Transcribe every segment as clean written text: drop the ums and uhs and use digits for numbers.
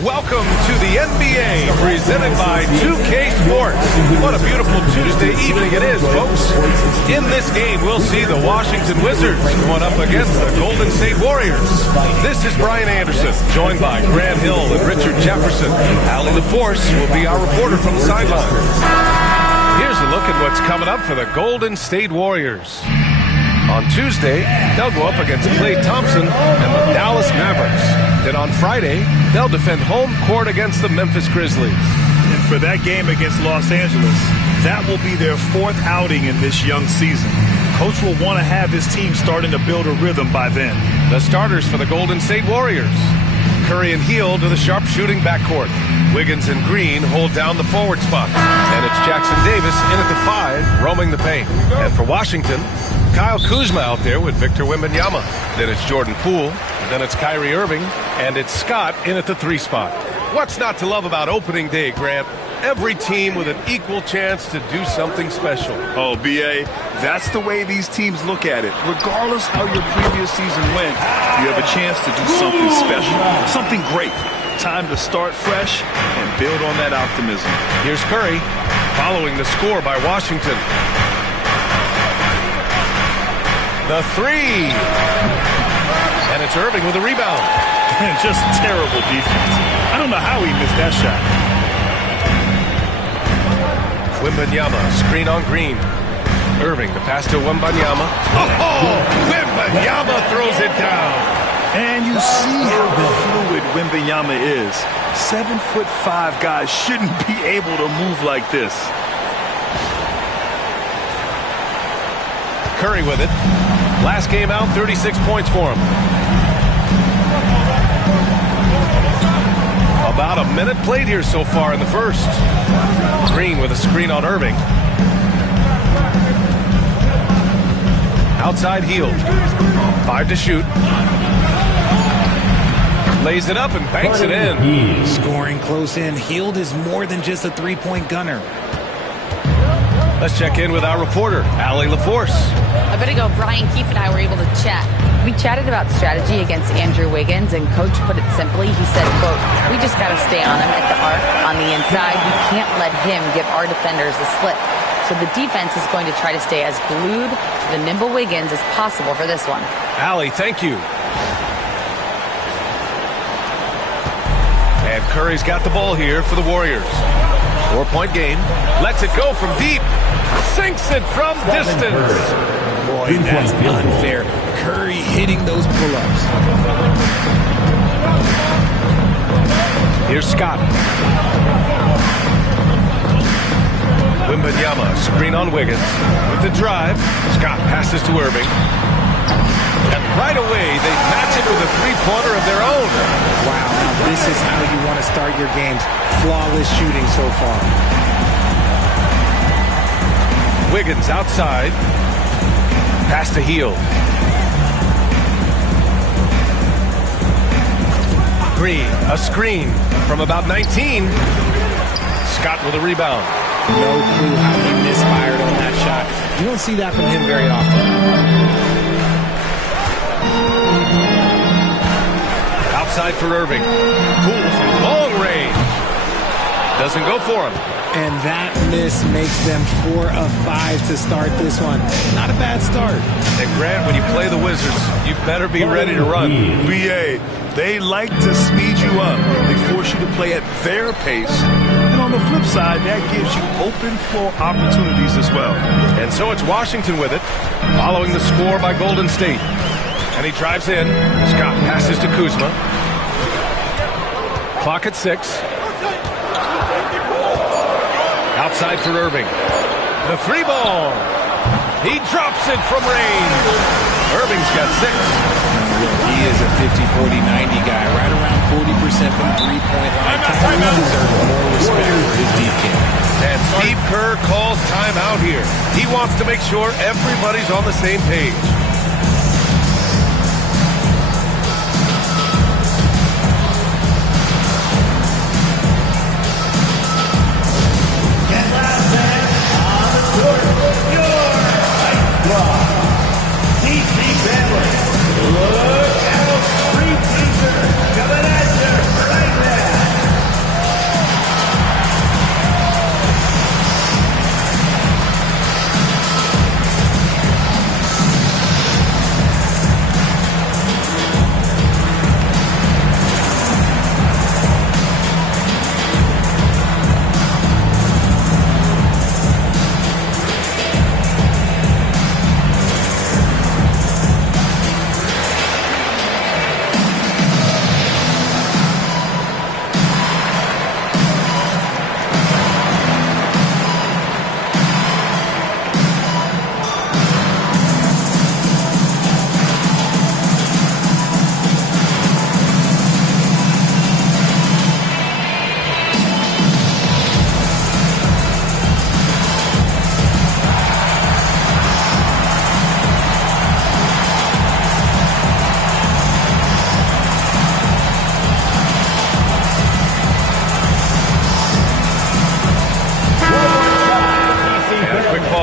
Welcome to the NBA, presented by 2K Sports. What a beautiful Tuesday evening it is, folks. In this game, we'll see the Washington Wizards going up against the Golden State Warriors. This is Brian Anderson, joined by Grant Hill and Richard Jefferson. Allie LaForce will be our reporter from the sideline. Here's a look at what's coming up for the Golden State Warriors. On Tuesday, they'll go up against Klay Thompson and the Dallas Mavericks. Then on Friday, they'll defend home court against the Memphis Grizzlies. And for that game against Los Angeles, that will be their fourth outing in this young season. Coach will want to have his team starting to build a rhythm by then. The starters for the Golden State Warriors. Curry and Hield to the sharpshooting backcourt. Wiggins and Green hold down the forward spot. And it's Jackson Davis in at the 5, roaming the paint. And for Washington, Kyle Kuzma out there with Victor Wembanyama. Then it's Jordan Poole. Then it's Kyrie Irving. And it's Scott in at the 3 spot. What's not to love about opening day, Grant? Every team with an equal chance to do something special. Oh, B.A., that's the way these teams look at it. Regardless how your previous season went, you have a chance to do something special, something great. Time to start fresh and build on that optimism. Here's Curry following the score by Washington. The 3. And it's Irving with a rebound. Just terrible defense. I don't know how he missed that shot. Wembanyama, screen on Green. Irving, the pass to Wembanyama. Oh, Wembanyama throws it down. And you see how fluid Wembanyama is. 7'5" guys shouldn't be able to move like this. Curry with it. Last game out, 36 points for him. About a minute played here so far in the first. Green with a screen on Irving. Outside Hield. 5 to shoot. Lays it up and banks it in. Scoring close in. Hield is more than just a three-point gunner. Let's check in with our reporter, Allie LaForce. A bit ago, Brian Keefe and I were able to chat. We chatted about strategy against Andrew Wiggins, and Coach put it simply. He said, quote, "We just got to stay on him at the arc on the inside. We can't let him give our defenders a slip." So the defense is going to try to stay as glued to the nimble Wiggins as possible for this one. Allie, thank you. And Curry's got the ball here for the Warriors. 4-point game. Lets it go from deep. Sinks it from distance. Boy, that's unfair. Curry hitting those pull-ups. Here's Scott. Wembanyama, screen on Wiggins. With the drive, Scott passes to Irving. And right away, they match it with a three-pointer of their own. Wow, now this is how you want to start your games. Flawless shooting so far. Wiggins outside. Pass to Hield. Green, a screen from about 19. Scott with a rebound. No clue how he misfired on that shot. You don't see that from him very often. Outside for Irving. Poole from long range. Doesn't go for him. And that miss makes them 4 of 5 to start this one. Not a bad start. And Grant, when you play the Wizards, you better be ready to run. B.A., they like to speed you up. They force you to play at their pace. And on the flip side, that gives you open floor opportunities as well. And so it's Washington with it, following the score by Golden State. And he drives in. Scott passes to Kuzma. Clock at 6. Outside for Irving. The 3 ball. He drops it from range. Irving's got 6. He is a 50-40-90 guy, right around 40% from the three-point line. He deserves more respect for his deep game. And Steve Kerr calls timeout here. He wants to make sure everybody's on the same page.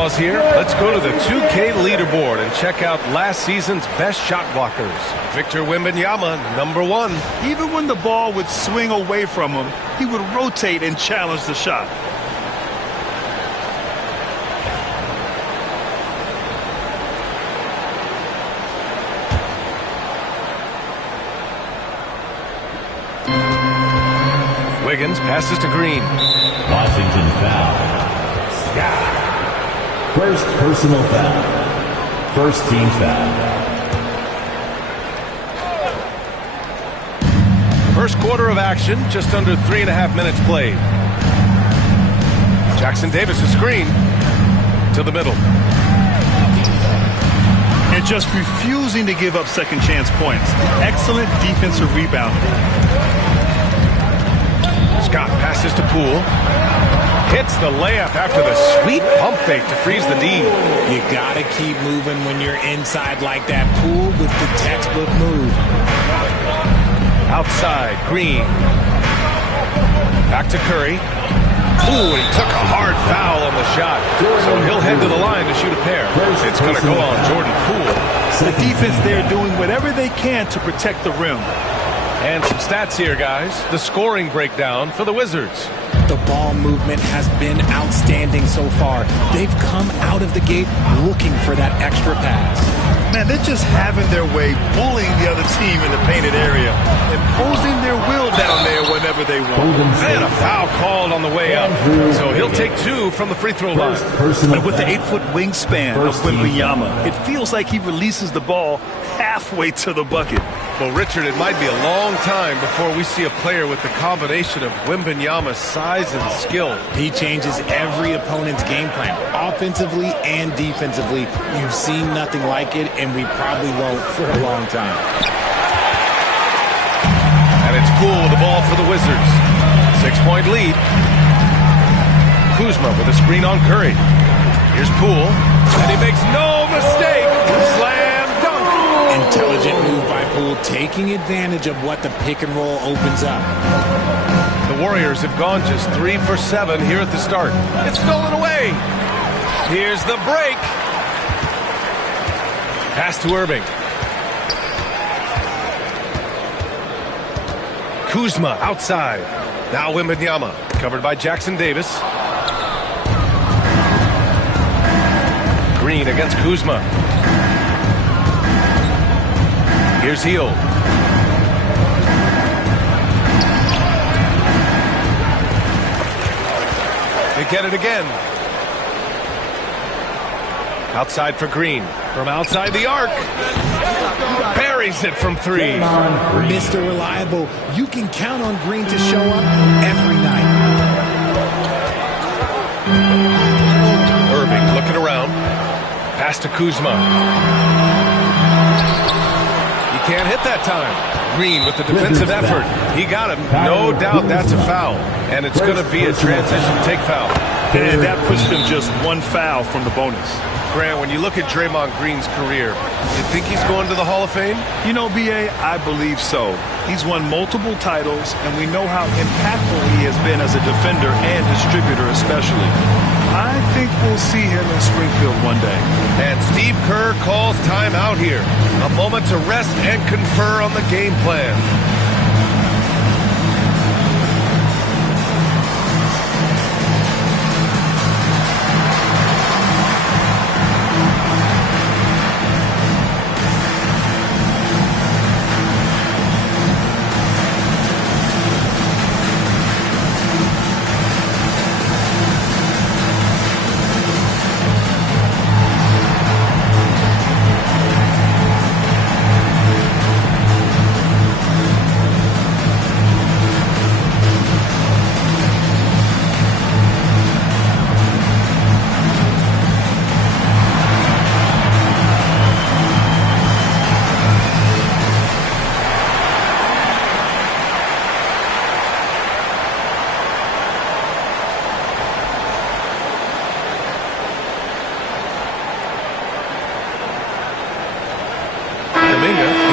pause here. Let's go to the 2K leaderboard and check out last season's best shot blockers. Victor Wembanyama, #1. Even when the ball would swing away from him, he would rotate and challenge the shot. Wiggins passes to Green. Washington foul. Scott. First personal foul. First team foul. First quarter of action, just under 3.5 minutes played. Jackson Davis' screen to the middle. And just refusing to give up second chance points. Excellent defensive rebounding. Scott passes to Poole. Hits the layup after the sweet pump fake to freeze the D. You gotta keep moving when you're inside like that. Poole with the textbook move. Outside, Green. Back to Curry. Ooh, he took a hard foul on the shot. So he'll head to the line to shoot a pair. It's going to go on Jordan Poole. The defense there doing whatever they can to protect the rim. And some stats here, guys. The scoring breakdown for the Wizards. The ball movement has been outstanding so far. They've come out of the gate looking for that extra pass. Man, they're just having their way, bullying the other team in the painted area, imposing their will down there whenever they want. And a foul called on the way up. So he'll take 2 from the free throw line. And with the 8-foot wingspan of Wembanyama, it feels like he releases the ball halfway to the bucket. Well, Richard, it might be a long time before we see a player with the combination of Wembanyama's size and skill. He changes every opponent's game plan, offensively and defensively. You've seen nothing like it, and we probably won't for a long time. And it's Poole with the ball for the Wizards. 6-point lead. Kuzma with a screen on Curry. Here's Poole, and he makes no mistake. Slam dunk. Intelligent move by Poole, taking advantage of what the pick and roll opens up. The Warriors have gone just 3 for 7 here at the start. It's stolen away. Here's the break. Pass to Irving. Kuzma outside. Now Wembanyama, covered by Jackson Davis. Green against Kuzma. Here's Hield. They get it again. Outside for Green. From outside the arc. Buries it from 3. Mr. Reliable, you can count on Green to show up every night. Irving looking around. Pass to Kuzma. He can't hit that time. Green with the defensive effort. He got him. No doubt that's a foul. And it's going to be a transition take foul. And that puts them just 1 foul from the bonus. Grant, when you look at Draymond Green's career, you think he's going to the Hall of Fame? You know, B.A., I believe so. He's won multiple titles, and we know how impactful he has been as a defender and distributor especially. I think we'll see him in Springfield one day. And Steve Kerr calls timeout here. A moment to rest and confer on the game plan.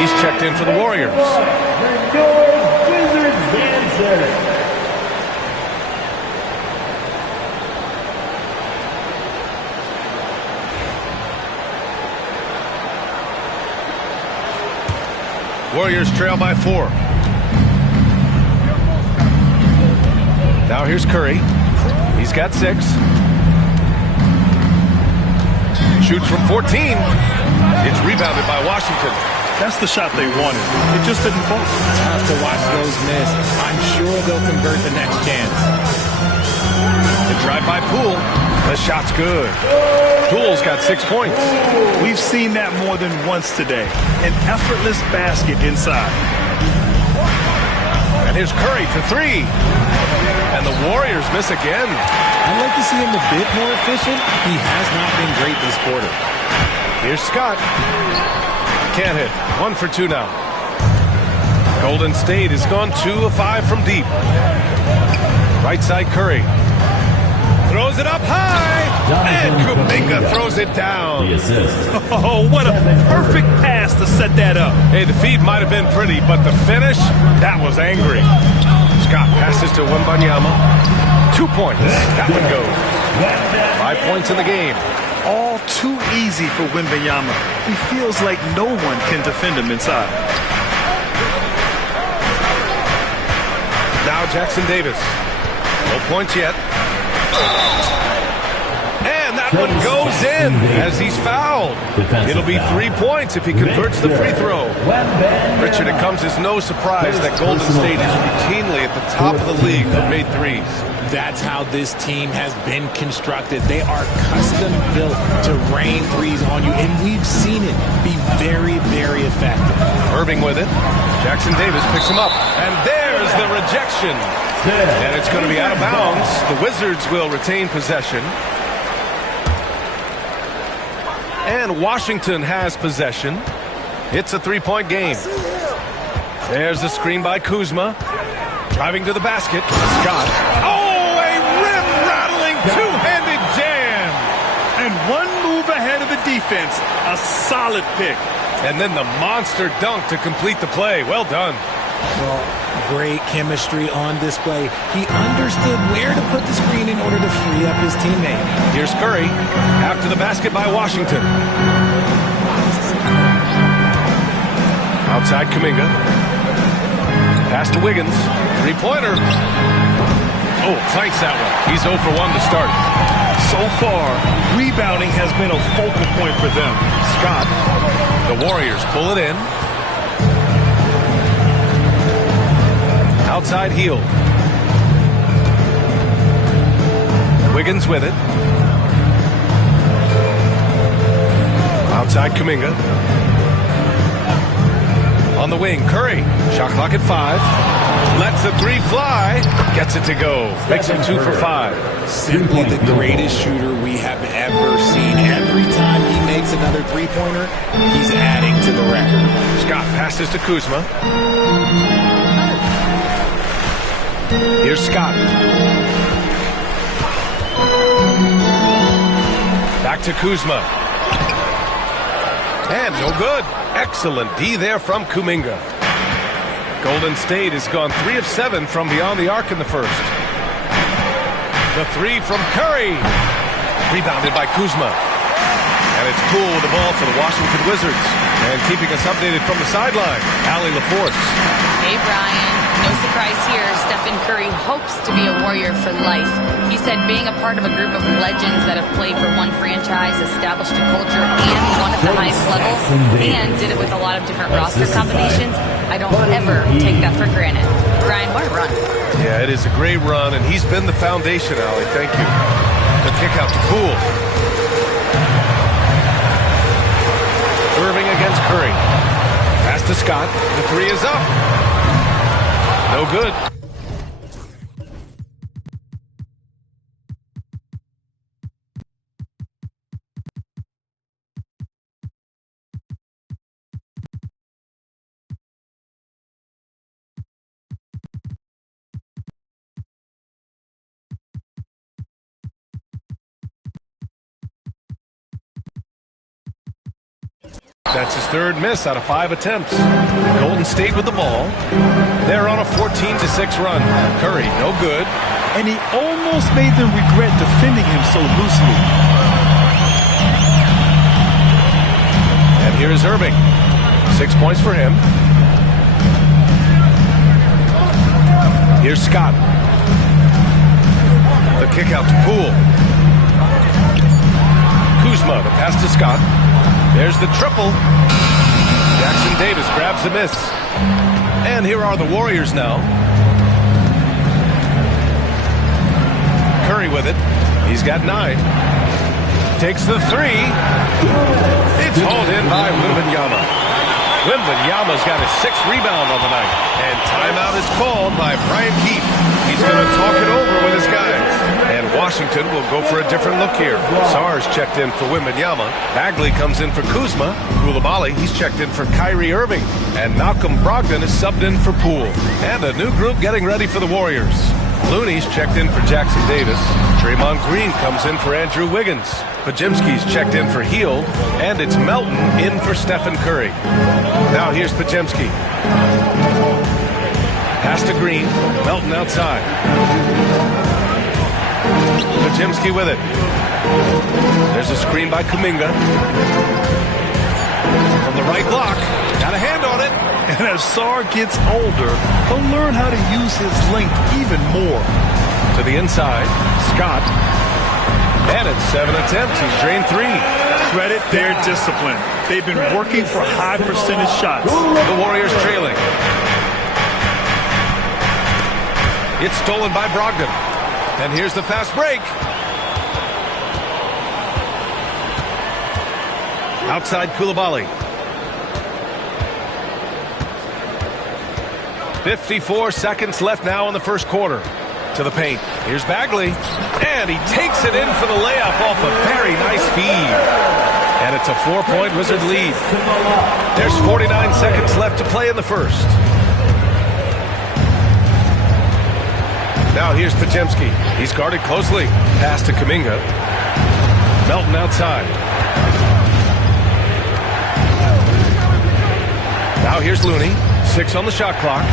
He's checked in for the Warriors. Warriors trail by 4. Now here's Curry. He's got 6. Shoots from 14. It's rebounded by Washington. That's the shot they wanted. It just didn't fall. Tough to watch those miss. I'm sure they'll convert the next chance. The drive by Poole. The shot's good. Poole's got 6 points. We've seen that more than once today. An effortless basket inside. And here's Curry for 3. And the Warriors miss again. I'd like to see him a bit more efficient. He has not been great this quarter. Here's Scott. Can't hit. 1 for 2 now. Golden State has gone 2 of 5 from deep. Right side Curry. Throws it up high. And Kuminga throws it down. The assist. Oh, what a perfect pass to set that up. Hey, the feed might have been pretty, but the finish, that was angry. Scott passes to Wembanyama. 2 points. That one goes. 5 points in the game. All too easy for Wembanyama. He feels like no one can defend him inside. Now Jackson Davis. No points yet. And that one goes in as he's fouled. It'll be 3 points if he converts the free throw. Richard, it comes as no surprise that Golden State is routinely at the top of the league for made threes. That's how this team has been constructed. They are custom built to rain threes on you, and we've seen it be very, very effective. Irving with it. Jackson Davis picks him up. And there's the rejection. And it's going to be out of bounds. The Wizards will retain possession. And Washington has possession. It's a 3-point game. There's a screen by Kuzma. Driving to the basket. Scott. Oh, a rim-rattling two-handed jam. And one move ahead of the defense. A solid pick. And then the monster dunk to complete the play. Well done. Well, great chemistry on display. He understood where to put the screen in order to free up his teammate. Here's Curry. After the basket by Washington. Outside Kuminga. Pass to Wiggins. 3-pointer. Oh, planks that one. He's 0 for 1 to start. So far, rebounding has been a focal point for them. Scott. The Warriors pull it in. Outside heel. Wiggins with it. Outside Kuminga. On the wing, Curry. Shot clock at 5. Lets the 3 fly. Gets it to go. Makes him 2 for 5. Simply the greatest shooter we have ever seen. Every time he makes another 3-pointer, he's adding to the record. Scott passes to Kuzma. Here's Scott. Back to Kuzma. And no good. Excellent D there from Kuminga. Golden State has gone 3 of 7 from beyond the arc in the first. The 3 from Curry. Rebounded by Kuzma. And it's Poole with the ball for the Washington Wizards. And keeping us updated from the sideline, Allie LaForce. Hey, Brian. No surprise here. Stephen Curry hopes to be a Warrior for life. He said being a part of a group of legends that have played for one franchise, established a culture, and won at the highest level, and did it with a lot of different roster combinations, I don't ever take that for granted. Brian, what a run. Yeah, it is a great run, and he's been the foundation, Allie. Thank you. The kick out to Poole. Irving against Curry. Pass to Scott. The 3 is up. No good. That's his 3rd miss out of 5 attempts. Golden State with the ball. They're on a 14-6 run. Curry, no good. And he almost made them regret defending him so loosely. And here's Irving. 6 points for him. Here's Scott. The kick out to Poole. Kuzma, the pass to Scott. There's the triple. Jackson Davis grabs the miss. And here are the Warriors now. Curry with it. He's got 9. Takes the 3. It's hauled in by Wembanyama. Wembanyama's got his 6th rebound on the night. And timeout is called by Brian Keefe. He's going to talk it over with his guys. And Washington will go for a different look here. Sarge checked in for Wembanyama. Bagley comes in for Kuzma. Coulibaly, he's checked in for Kyrie Irving. And Malcolm Brogdon is subbed in for Poole. And a new group getting ready for the Warriors. Looney's checked in for Jackson Davis. Draymond Green comes in for Andrew Wiggins. Pajemski's checked in for Heel. And it's Melton in for Stephen Curry. Now here's Pajemski. Pass to Green. Melton outside. Pajemski with it. There's a screen by Kuminga. From the right block. Got a hand on it. And as Sarr gets older, he'll learn how to use his length even more. To the inside. Scott. And it's 7 attempts. He's drained 3. Credit their discipline. They've been working for high percentage shots. The Warriors trailing. It's stolen by Brogdon. And here's the fast break. Outside Coulibaly. 54 seconds left now in the first quarter. To the paint. Here's Bagley. And he takes it in for the layup off a very nice feed. And it's a 4-point Wizard lead. There's 49 seconds left to play in the first. Now here's Pajemski. He's guarded closely. Pass to Kuminga. Melton outside. Now here's Looney. 6 on the shot clock.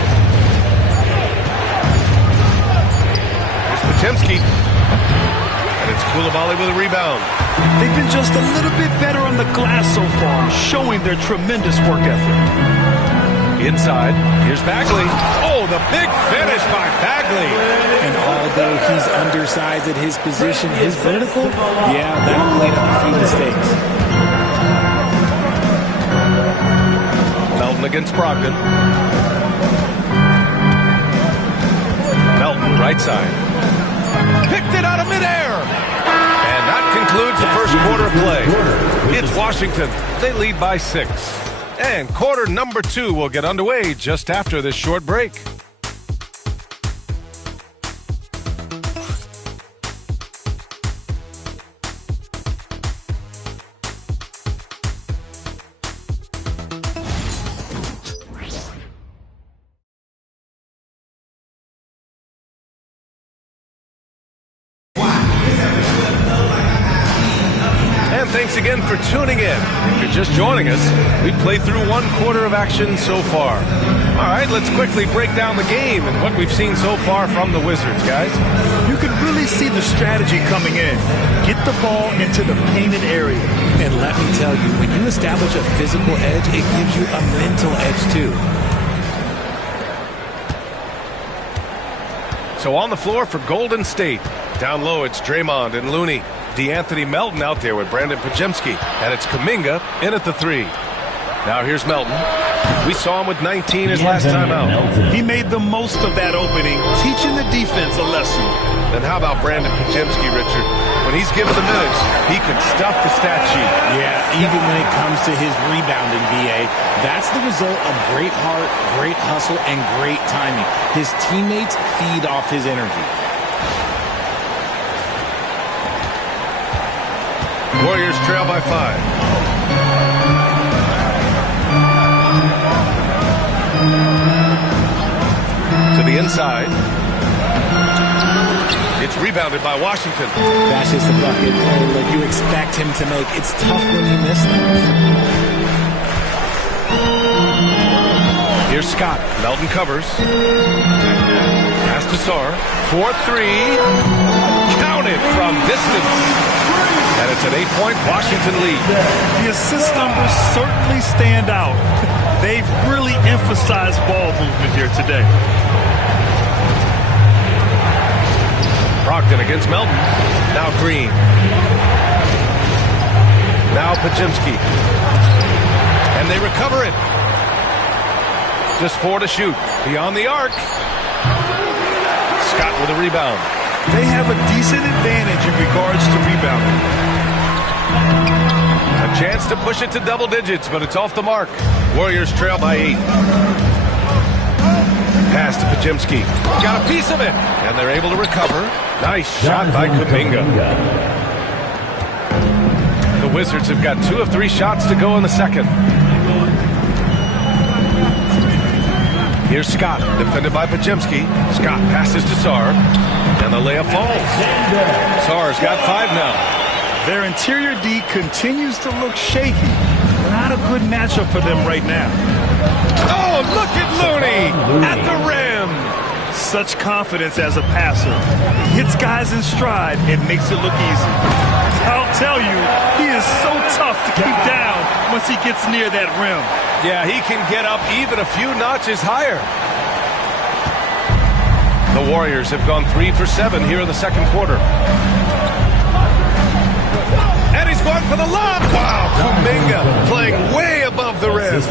Here's Pajemski. And it's Coulibaly with a rebound. They've been just a little bit better on the glass so far, showing their tremendous work ethic. Inside, here's Bagley. Oh, the big finish by Bagley. And although he's undersized at his position, his vertical, yeah, that'll clean up a few mistakes. Melton against Brogdon. Melton, right side. Picked it out of midair. And that concludes the first quarter of play. It's Washington. They lead by 6. And quarter number 2 will get underway just after this short break. Thanks again for tuning in. If you're just joining us, we've played through 1 quarter of action so far. All right, let's quickly break down the game and what we've seen so far from the Wizards, guys. You can really see the strategy coming in. Get the ball into the painted area. And let me tell you, when you establish a physical edge, it gives you a mental edge too. So on the floor for Golden State. Down low, it's Draymond and Looney. DeAnthony Melton out there with Brandon Pajemski. And it's Kuminga in at the 3. Now here's Melton. We saw him with 19 his last time out. He made the most of that opening, teaching the defense a lesson. And how about Brandon Pajemski, Richard? When he's given the minutes, he can stuff the stat sheet. Yeah, even when it comes to his rebounding, VA, that's the result of great heart, great hustle, and great timing. His teammates feed off his energy. Warriors trail by 5. To the inside. It's rebounded by Washington. That's just a bucket that you expect him to make. It's tough when you miss those. Here's Scott. Melton covers. Pass to Sarr. 4-3. Counted from distance. And it's an 8-point Washington lead. The assist numbers certainly stand out. They've really emphasized ball movement here today. Brogdon against Melton. Now Green. Now Pajimski. And they recover it. Just 4 to shoot. Beyond the arc. Scott with a rebound. They have a decent advantage in regards to rebounding. A chance to push it to double digits, but it's off the mark. Warriors trail by 8. Pass to Pajimski. Got a piece of it. And they're able to recover. Nice shot by Kuminga. The Wizards have got 2 of 3 shots to go in the second. Here's Scott, defended by Pajimski. Scott passes to Sarr. And the layup falls. Sarr's got 5 now. Their interior D continues to look shaky. Not a good matchup for them right now. Oh, look at Looney at the rim. Such confidence as a passer. He hits guys in stride and makes it look easy. I'll tell you, he is so tough to keep down once he gets near that rim. Yeah, he can get up even a few notches higher. The Warriors have gone 3 for 7 here in the second quarter. And he's going for the lob. Wow, Kuminga playing way above the rim.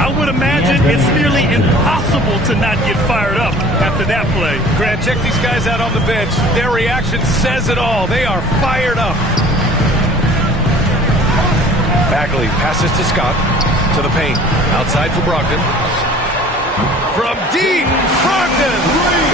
I would imagine it's nearly impossible to not get fired up after that play. Grant, check these guys out on the bench. Their reaction says it all. They are fired up. Bagley passes to Scott. To the paint. Outside for Brogdon. From deep, Brogdon!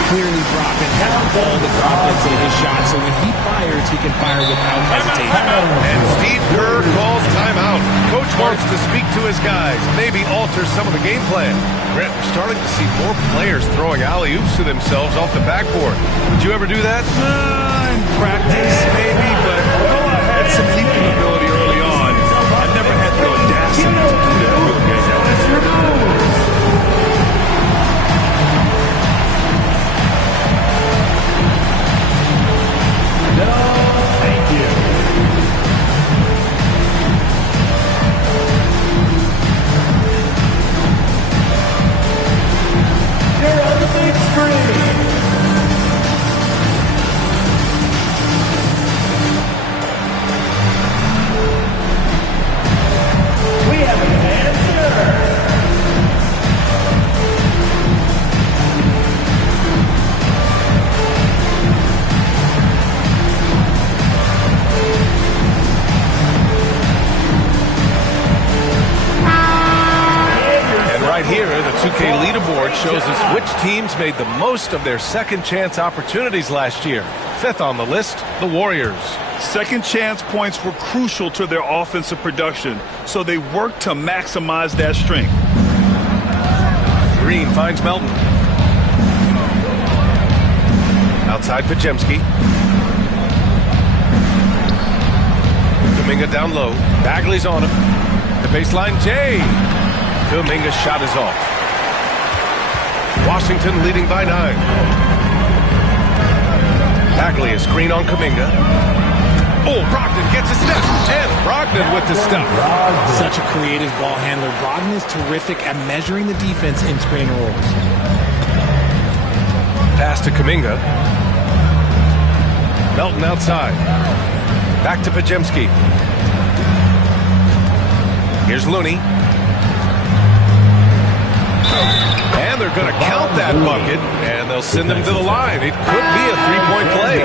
Clearly, Brogdon has all the confidence in his shot, so when he fires, he can fire without hesitation. And Steve Kerr calls timeout. Coach wants to speak to his guys, maybe alter some of the game plan. We're starting to see more players throwing alley-oops to themselves off the backboard. Did you ever do that? In practice, maybe, but although I had some leaping ability early on, I never had the audacity to do that. Thank you. You're on the big screen. We have an answer. Right here, the 2K leaderboard shows us which teams made the most of their second chance opportunities last year. 5th on the list, the Warriors. Second chance points were crucial to their offensive production, so they worked to maximize that strength. Green finds Melton. Outside Pajimski. Kuminga down low. Bagley's on him. The baseline, Jay. Kuminga's shot is off. Washington leading by 9. Bagley is screen on Kuminga. Oh, Brogdon gets a step. And Brogdon with the stuff. Such a creative ball handler. Brogdon is terrific at measuring the defense in screen rolls. Pass to Kuminga. Melton outside. Back to Pajimski. Here's Looney. And they're going to count that bucket, and they'll send them to the line. It could be a three-point play.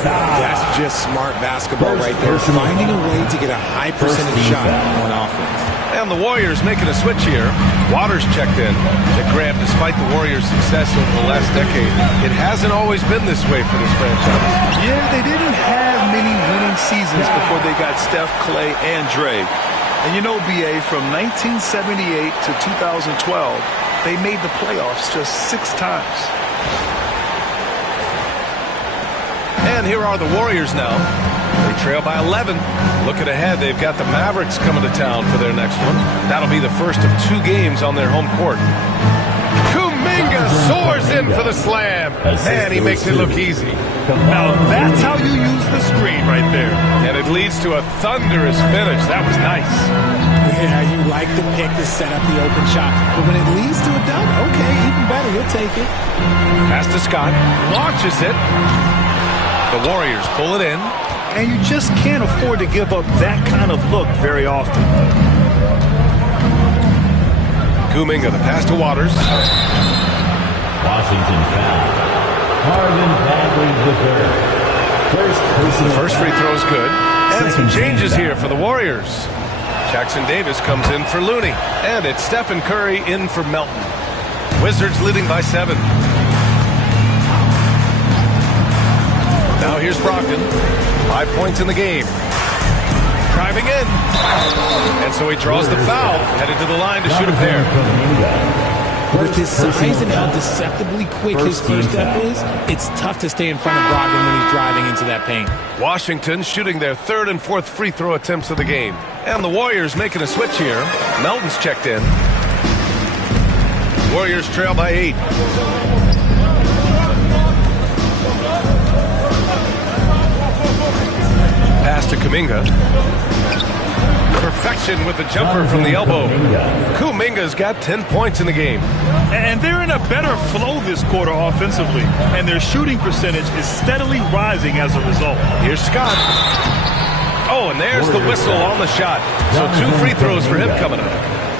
That's just smart basketball right there. Finding a way to get a high percentage shot on offense. And the Warriors making a switch here. Waters checked in. And Grant, despite the Warriors' success over the last decade, it hasn't always been this way for this franchise. Yeah, they didn't have many winning seasons before they got Steph, Clay, and Dre. And you know, BA, from 1978 to 2012, they made the playoffs just 6 times. And here are the Warriors now. They trail by 11. Looking ahead, they've got the Mavericks coming to town for their next one. That'll be the first of 2 games on their home court. Kuminga soars in for the slam. And he makes it look easy. Now that's how you use the screen right there. And it leads to a thunderous finish. That was nice. Yeah, you like the pick to set up the open shot. But when it leads to a dunk, okay, even better, you'll take it. Pass to Scott. Launches it. The Warriors pull it in. And you just can't afford to give up that kind of look very often. Kuminga, the pass to Waters. Washington foul. Marvin Bagley the First free throw is good. And some changes here for the Warriors. Jackson Davis comes in for Looney. And it's Stephen Curry in for Melton. Wizards leading by 7. Now here's Brogdon. 5 points in the game. Driving in. And so he draws the foul. Headed to the line to shoot a pair. With his size and how deceptively quick his first step is, it's tough to stay in front of Brogdon when he's driving into that paint. Washington shooting their 3rd and 4th free throw attempts of the game. And the Warriors making a switch here. Melton's checked in. Warriors trail by 8. Pass to Kuminga. Perfection with the jumper from the elbow. Kuminga's got 10 points in the game. And they're in a better flow this quarter offensively. And their shooting percentage is steadily rising as a result. Here's Scott. Oh, and there's the whistle on the shot. So 2 free throws for him coming up.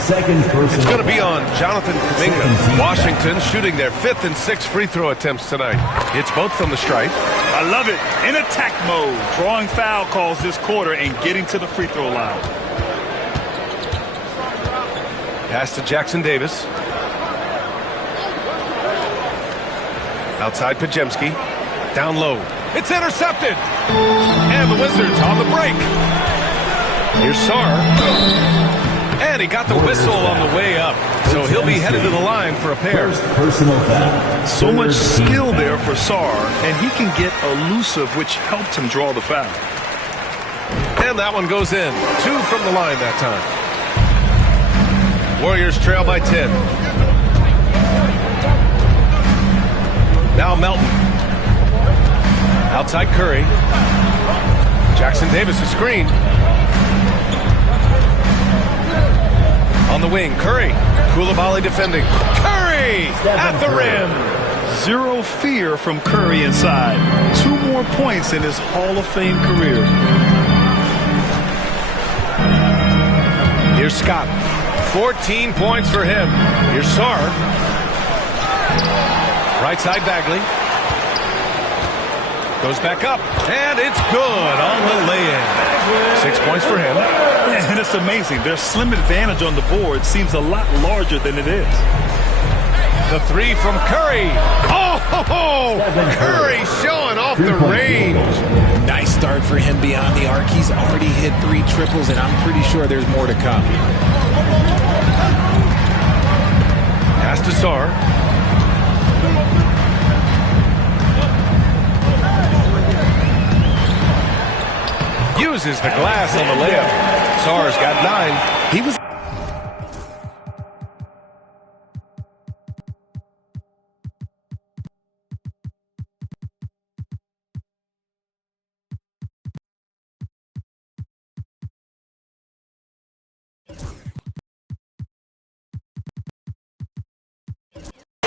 It's going to be on Jonathan Kuminga. Washington shooting their 5th and 6th free throw attempts tonight. It's both from the stripe. I love it. In attack mode. Drawing foul calls this quarter and getting to the free throw line. Pass to Jackson Davis. Outside Pajemski. Down low. It's intercepted. And the Wizards on the break. Here's Sarr. And he got the whistle on the way up. So he'll be headed to the line for a pair. Personal foul. So much skill there for Sarr, and he can get elusive, which helped him draw the foul. And that one goes in. 2 from the line that time. Warriors trail by 10. Now Melton. Outside Curry. Jackson Davis is screened. On the wing, Curry. Koulibaly defending. Curry at the rim. Zero fear from Curry inside. 2 more points in his Hall of Fame career. Here's Scott. 14 points for him. Here's Sarr. Right side Bagley. Goes back up. And it's good on the lay-in. 6 points for him. And it's amazing. Their slim advantage on the board seems a lot larger than it is. The 3 from Curry. Oh, Curry showing off the range. Nice start for him beyond the arc. He's already hit 3 triples, and I'm pretty sure there's more to come. Pass to Sarr. Uses the glass on the layup. Sarr's got 9. He was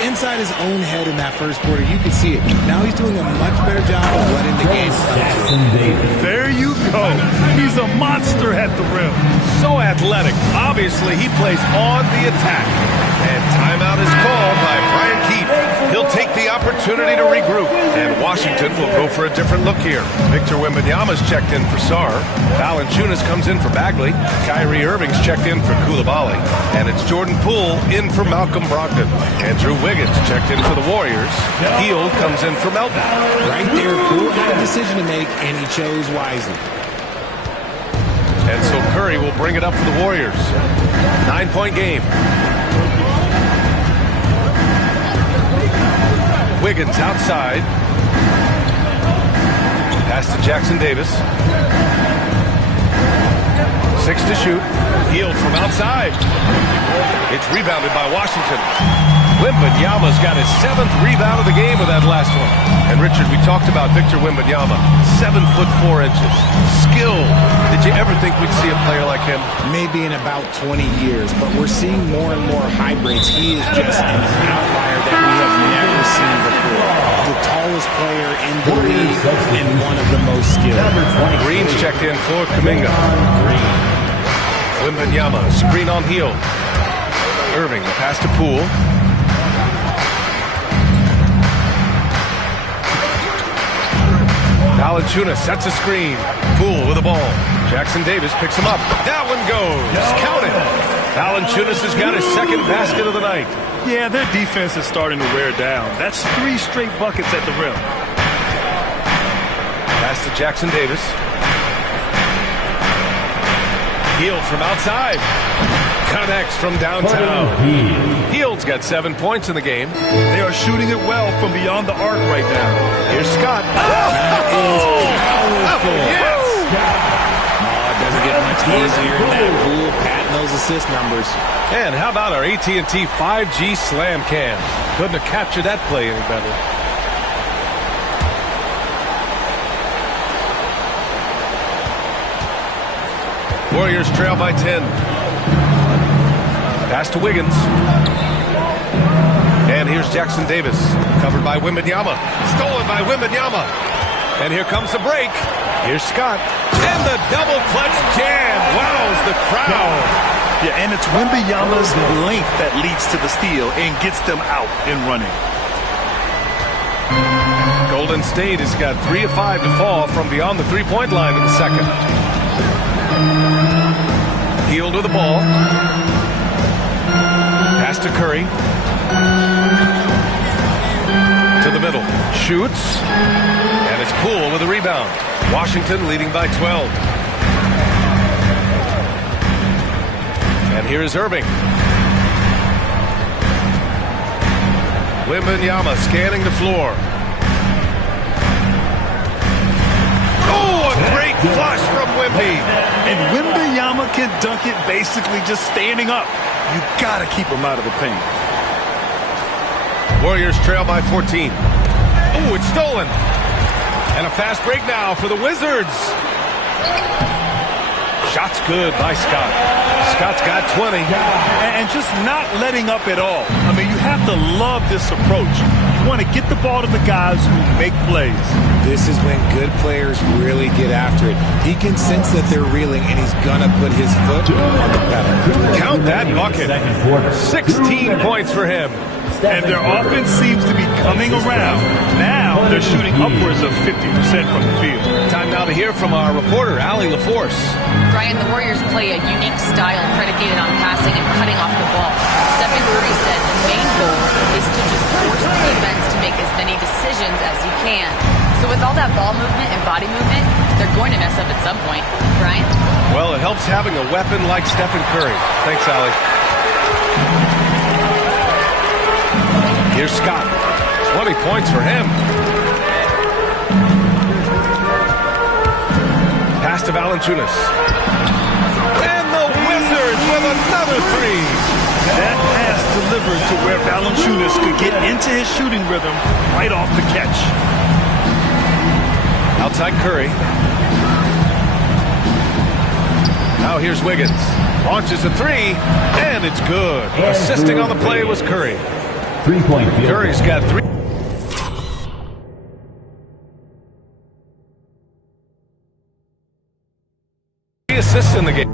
inside his own head in that first quarter. You could see it. Now he's doing a much better job of letting the game come. There you go. He's a monster at the rim. So athletic. Obviously, he plays on the attack. And timeout is called by Brian Keefe. He'll take the opportunity to regroup. And Washington will go for a different look here. Victor Wembanyama's checked in for Sarr. Valanciunas comes in for Bagley. Kyrie Irving's checked in for Koulibaly. And it's Jordan Poole in for Malcolm Brogdon. Andrew Wiggins checked in for the Warriors. Hield comes in for Melton. Right there, Poole had a decision to make, and he chose wisely. And so Curry will bring it up for the Warriors. 9-point game. Wiggins outside. Pass to Jackson Davis. 6 to shoot. Hield from outside. It's rebounded by Washington. Wembanyama's got his 7th rebound of the game with that last one. And Richard, we talked about Victor Wembanyama. 7'4". Skill. Did you ever think we'd see a player like him? Maybe in about 20 years, but we're seeing more and more hybrids. He is just an outlier that we have never seen before. The tallest player in the league and skill. Green's checked in for Kuminga. Wembanyama, screen on heel. Irving, the pass to Poole. Valanciunas sets a screen. Poole with the ball. Jackson Davis picks him up. That one goes. Count it. Valanciunas has got his second basket of the night. Yeah, their defense is starting to wear down. That's 3 straight buckets at the rim. Pass to Jackson Davis. Hield from outside. Connects from downtown. Hield's got 7 points in the game. They are shooting it well from beyond the arc right now. Here's Scott. Yes! It doesn't get much easier than that. Poole patting those assist numbers. And how about our AT&T 5G Slam Cam? Couldn't have captured that play any better. Warriors trail by 10. Pass to Wiggins. And here's Jackson Davis. Covered by Wembanyama. Stolen by Wembanyama. And here comes the break. Here's Scott. And the double clutch jam. Wows the crowd. Yeah, and it's Wembanyama's length that leads to the steal and gets them out and running. Golden State has got 3 of 5 to fall from beyond the three-point line in the second. Hield with the ball. Pass to Curry. To the middle. Shoots. And it's Poole with a rebound. Washington leading by 12. And here is Irving. Wembanyama scanning the floor. Oh, a great flush from Wemby. And Wembanyama can dunk it basically just standing up. You gotta keep him out of the paint. Warriors trail by 14. Oh, it's stolen. And a fast break now for the Wizards. Shot's good by Scott. Scott's got 20. And just not letting up at all. I mean, you have to love this approach. You want to get the ball to the guys who make plays. This is when good players really get after it. He can sense that they're reeling, and he's going to put his foot on the pedal. Count that bucket. 16 points for him. And their offense seems to be coming around. Now they're shooting upwards of 50% from the field. Time now to hear from our reporter, Allie LaForce. Brian, the Warriors play a unique style predicated on passing and cutting off the ball. Stephen Curry said the main goal is to just force the defense to make as many decisions as he can. So with all that ball movement and body movement, they're going to mess up at some point. Brian? Well, it helps having a weapon like Stephen Curry. Thanks, Allie. Here's Scott. 20 points for him. Pass to Valanciunas. And the Wizards with another three. That pass delivered to where Valanciunas could get into his shooting rhythm right off the catch. Outside Curry. Now here's Wiggins. Launches a three, and it's good. Assisting on the play was Curry. 3-point field. Curry's got 3 assists in the game.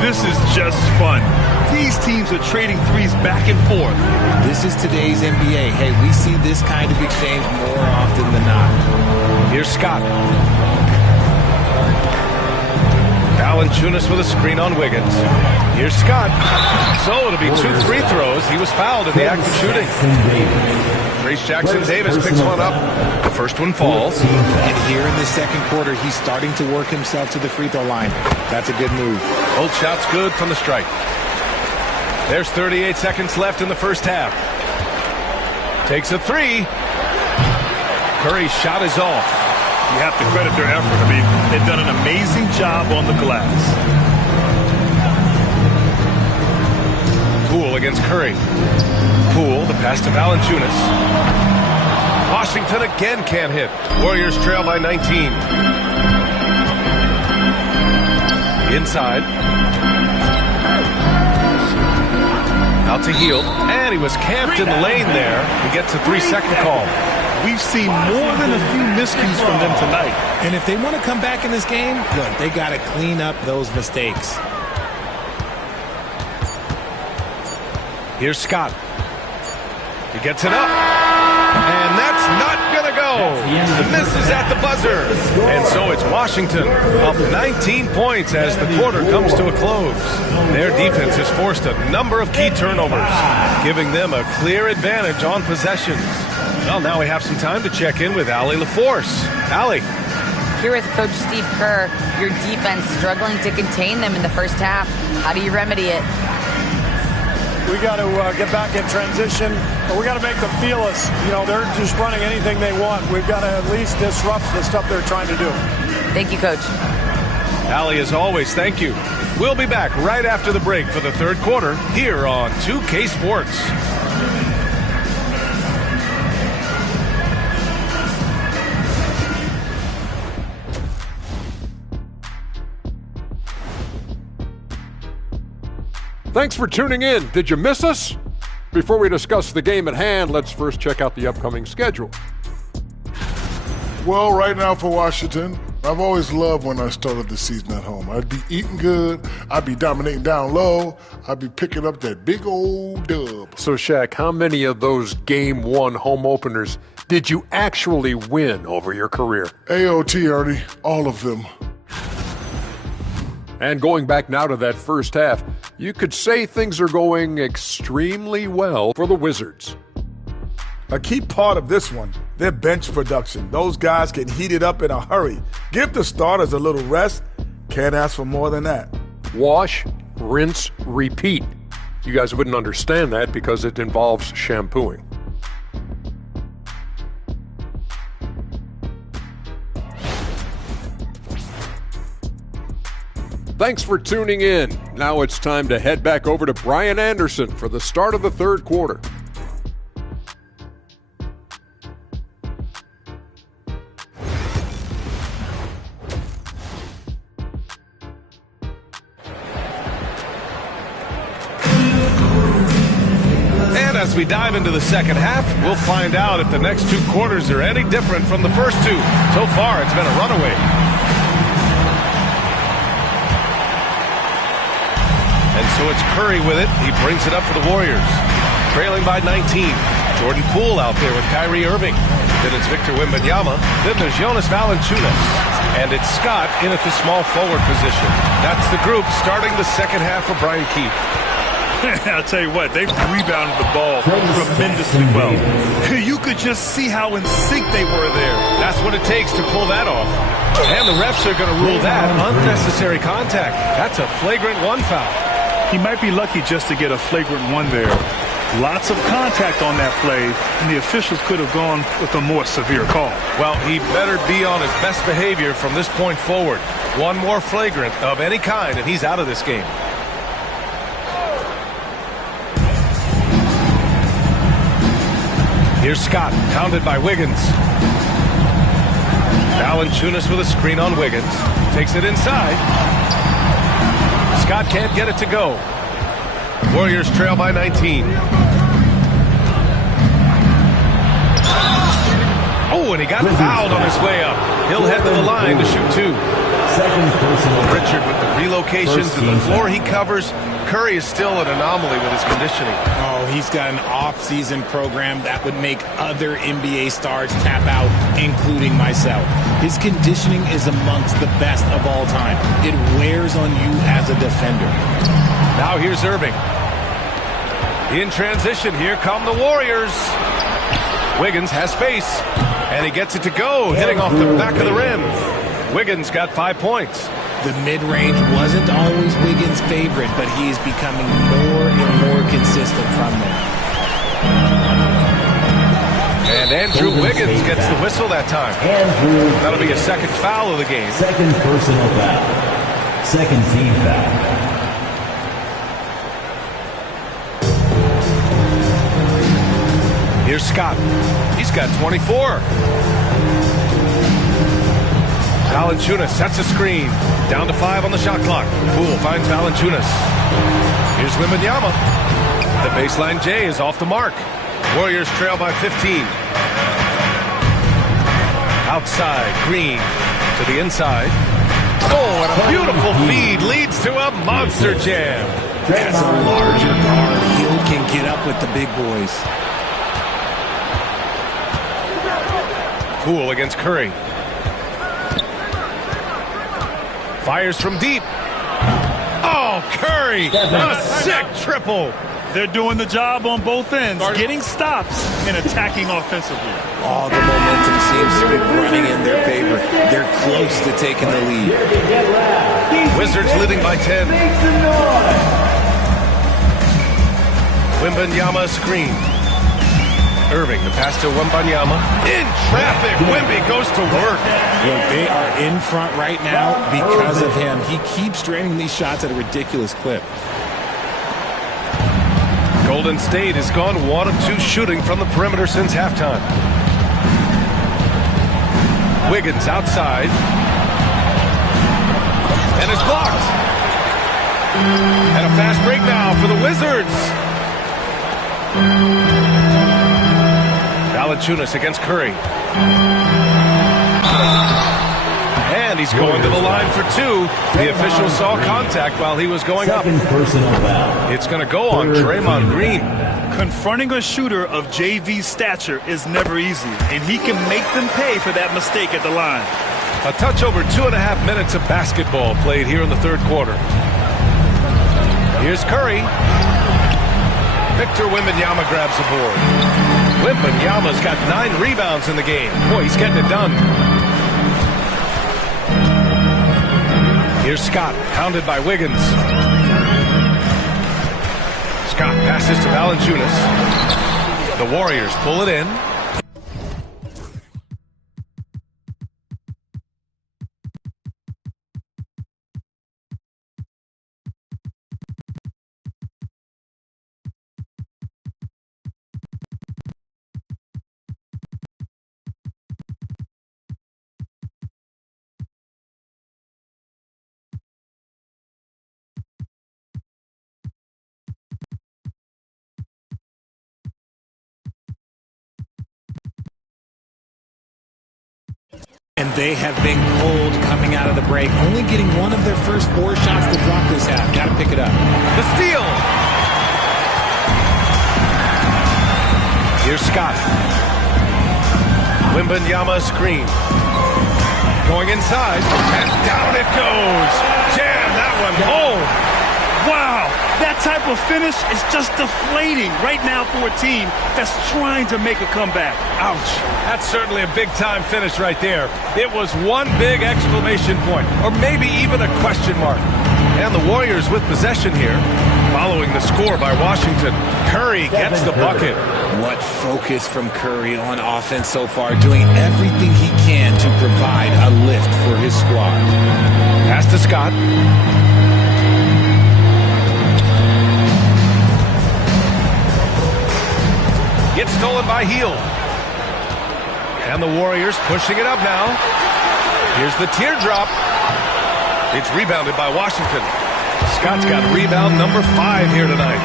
This is just fun. These teams are trading threes back and forth. This is today's NBA. Hey, we see this kind of exchange more often than not. Here's Scott. Valanciunas with a screen on Wiggins. Here's Scott. So it'll be 2 free throws. He was fouled in the act of shooting. Trace Jackson Davis picks one up. The first one falls. And here in the second quarter, he's starting to work himself to the free throw line. That's a good move. Both shots good from the stripe. There's 38 seconds left in the first half. Takes a three. Curry's shot is off. You have to credit their effort. I mean, they've done an amazing job on the glass. Poole against Curry. Poole, the pass to Valanciunas. Washington again can't hit. Warriors trail by 19. Inside. Out to Hield. And he was camped in the lane there. He gets a 3-second call. We've seen more than a few miscues from them tonight. And if they want to come back in this game, look, they got to clean up those mistakes. Here's Scott. He gets it up. And that's not going to go. Misses at the buzzer. And so it's Washington up 19 points as the quarter comes to a close. Their defense has forced a number of key turnovers, giving them a clear advantage on possessions. Well, now we have some time to check in with Allie LaForce. Allie. Here with Coach Steve Kerr, your defense struggling to contain them in the first half. How do you remedy it? We got to get back in transition. We got to make them feel us. You know, they're just running anything they want. We've got to at least disrupt the stuff they're trying to do. Thank you, Coach. Allie, as always, thank you. We'll be back right after the break for the third quarter here on 2K Sports. Thanks for tuning in. Did you miss us? Before we discuss the game at hand, let's first check out the upcoming schedule. Well, right now for Washington, I've always loved when I started the season at home. I'd be eating good, I'd be dominating down low, I'd be picking up that big old dub. So, Shaq, how many of those Game 1 home openers did you actually win over your career? AOT, Ernie, all of them. And going back now to that first half, you could say things are going extremely well for the Wizards. A key part of this one, their bench production. Those guys can heat it up in a hurry. Give the starters a little rest. Can't ask for more than that. Wash, rinse, repeat. You guys wouldn't understand that because it involves shampooing. Thanks for tuning in. Now it's time to head back over to Brian Anderson for the start of the third quarter. And as we dive into the second half, we'll find out if the next two quarters are any different from the first two. So far, it's been a runaway. And so it's Curry with it. He brings it up for the Warriors. Trailing by 19. Jordan Poole out there with Kyrie Irving. Then it's Victor Wembanyama. Then there's Jonas Valanciunas. And it's Scott in at the small forward position. That's the group starting the second half for Brian Keefe. I'll tell you what, they've rebounded the ball tremendously well. You could just see how in sync they were there. That's what it takes to pull that off. And the refs are going to rule that unnecessary contact. That's a flagrant one foul. He might be lucky just to get a flagrant one there. Lots of contact on that play, and the officials could have gone with a more severe call. Well, he better be on his best behavior from this point forward. One more flagrant of any kind, and he's out of this game. Here's Scott, pounded by Wiggins. Valanciunas with a screen on Wiggins. Takes it inside. Scott can't get it to go. Warriors trail by 19. Oh, and he got fouled on his way up. He'll head to the line to shoot two. Richard with the relocations and the floor he covers. Curry is still an anomaly with his conditioning. Oh, he's got an off-season program that would make other NBA stars tap out, including myself. His conditioning is amongst the best of all time. It wears on you as a defender. Now here's Irving. In transition, here come the Warriors. Wiggins has space, and he gets it to go, hitting off the back of the rim. Wiggins got 5 points. The mid-range wasn't always Wiggins' favorite, but he is becoming more and more consistent from there. And Andrew Wiggins gets the whistle that time. That'll be a second foul of the game. Second personal foul. Second team foul. Here's Here's Scott. He's got 24. Valanciunas sets a screen. Down to 5 on the shot clock. Poole finds Valanciunas. Here's Wembanyama. The baseline J is off the mark. Warriors trail by 15. Outside, Green to the inside. Oh, and a beautiful feed leads to a monster jam. As a larger guard, Hill can get up with the big boys. Poole against Curry. Fires from deep. Oh, Curry! A sick triple. They're doing the job on both ends, getting stops and attacking offensively. All the momentum seems to be running in their favor. They're close to taking the lead. Wizards leading by 10. Wembanyama screen. Irving, the pass to Wembanyama. In traffic, Wemby goes to work. Look, they are in front right now because of him. He keeps draining these shots at a ridiculous clip. Golden State has gone 1 of 2 shooting from the perimeter since halftime. Wiggins outside. And is blocked. And a fast break now for the Wizards. Valanciunas against Curry. And he's going to the line for 2. The official saw contact while he was going up. It's going to go on Draymond Green. Confronting a shooter of JV stature is never easy, and he can make them pay for that mistake at the line. A touch over 2.5 minutes of basketball played here in the third quarter. Here's Curry. Victor Wembanyama grabs the board. Wembanyama's got 9 rebounds in the game. Boy, he's getting it done. Here's Scott, pounded by Wiggins. Scott passes to Valanciunas. The Warriors pull it in. And they have been cold coming out of the break, only getting one of their first 4 shots to drop this half. Got to pick it up. The steal. Here's Scott. Wembanyama screen. Going inside, and down it goes. Jam that one home. Wow, that type of finish is just deflating right now for a team that's trying to make a comeback. Ouch. That's certainly a big-time finish right there. It was one big exclamation point, or maybe even a question mark. And the Warriors with possession here. Following the score by Washington, Curry gets the bucket. What focus from Curry on offense so far, doing everything he can to provide a lift for his squad. Pass to Scott. Gets stolen by Hield. And the Warriors pushing it up now. Here's the teardrop. It's rebounded by Washington. Scott's got rebound number 5 here tonight.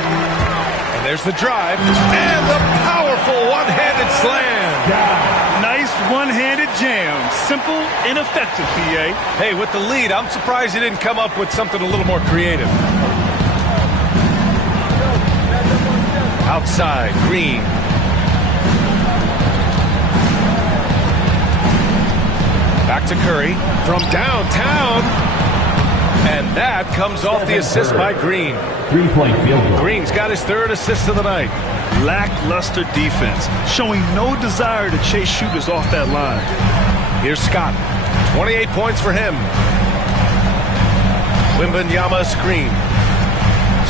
And there's the drive. And the powerful one-handed slam. Nice one-handed jam. Simple and effective, PA. Hey, with the lead, I'm surprised he didn't come up with something a little more creative. Outside, Green. Back to Curry from downtown. And that comes off the assist by Green. 3-point field goal. Green's got his 3rd assist of the night. Lackluster defense, showing no desire to chase shooters off that line. Here's Scott. 28 points for him. Wembanyama screen.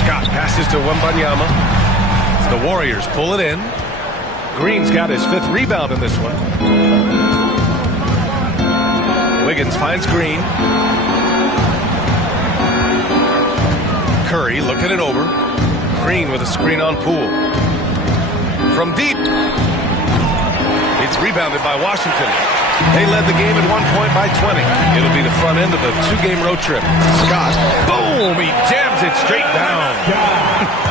Scott passes to Wembanyama. The Warriors pull it in. Green's got his 5th rebound in this one. Wiggins finds Green. Curry looking it over. Green with a screen on Poole. From deep. Rebounded by Washington. They led the game at 1 point by 20. It'll be the front end of a 2-game road trip. Scott, boom, he jams it straight down.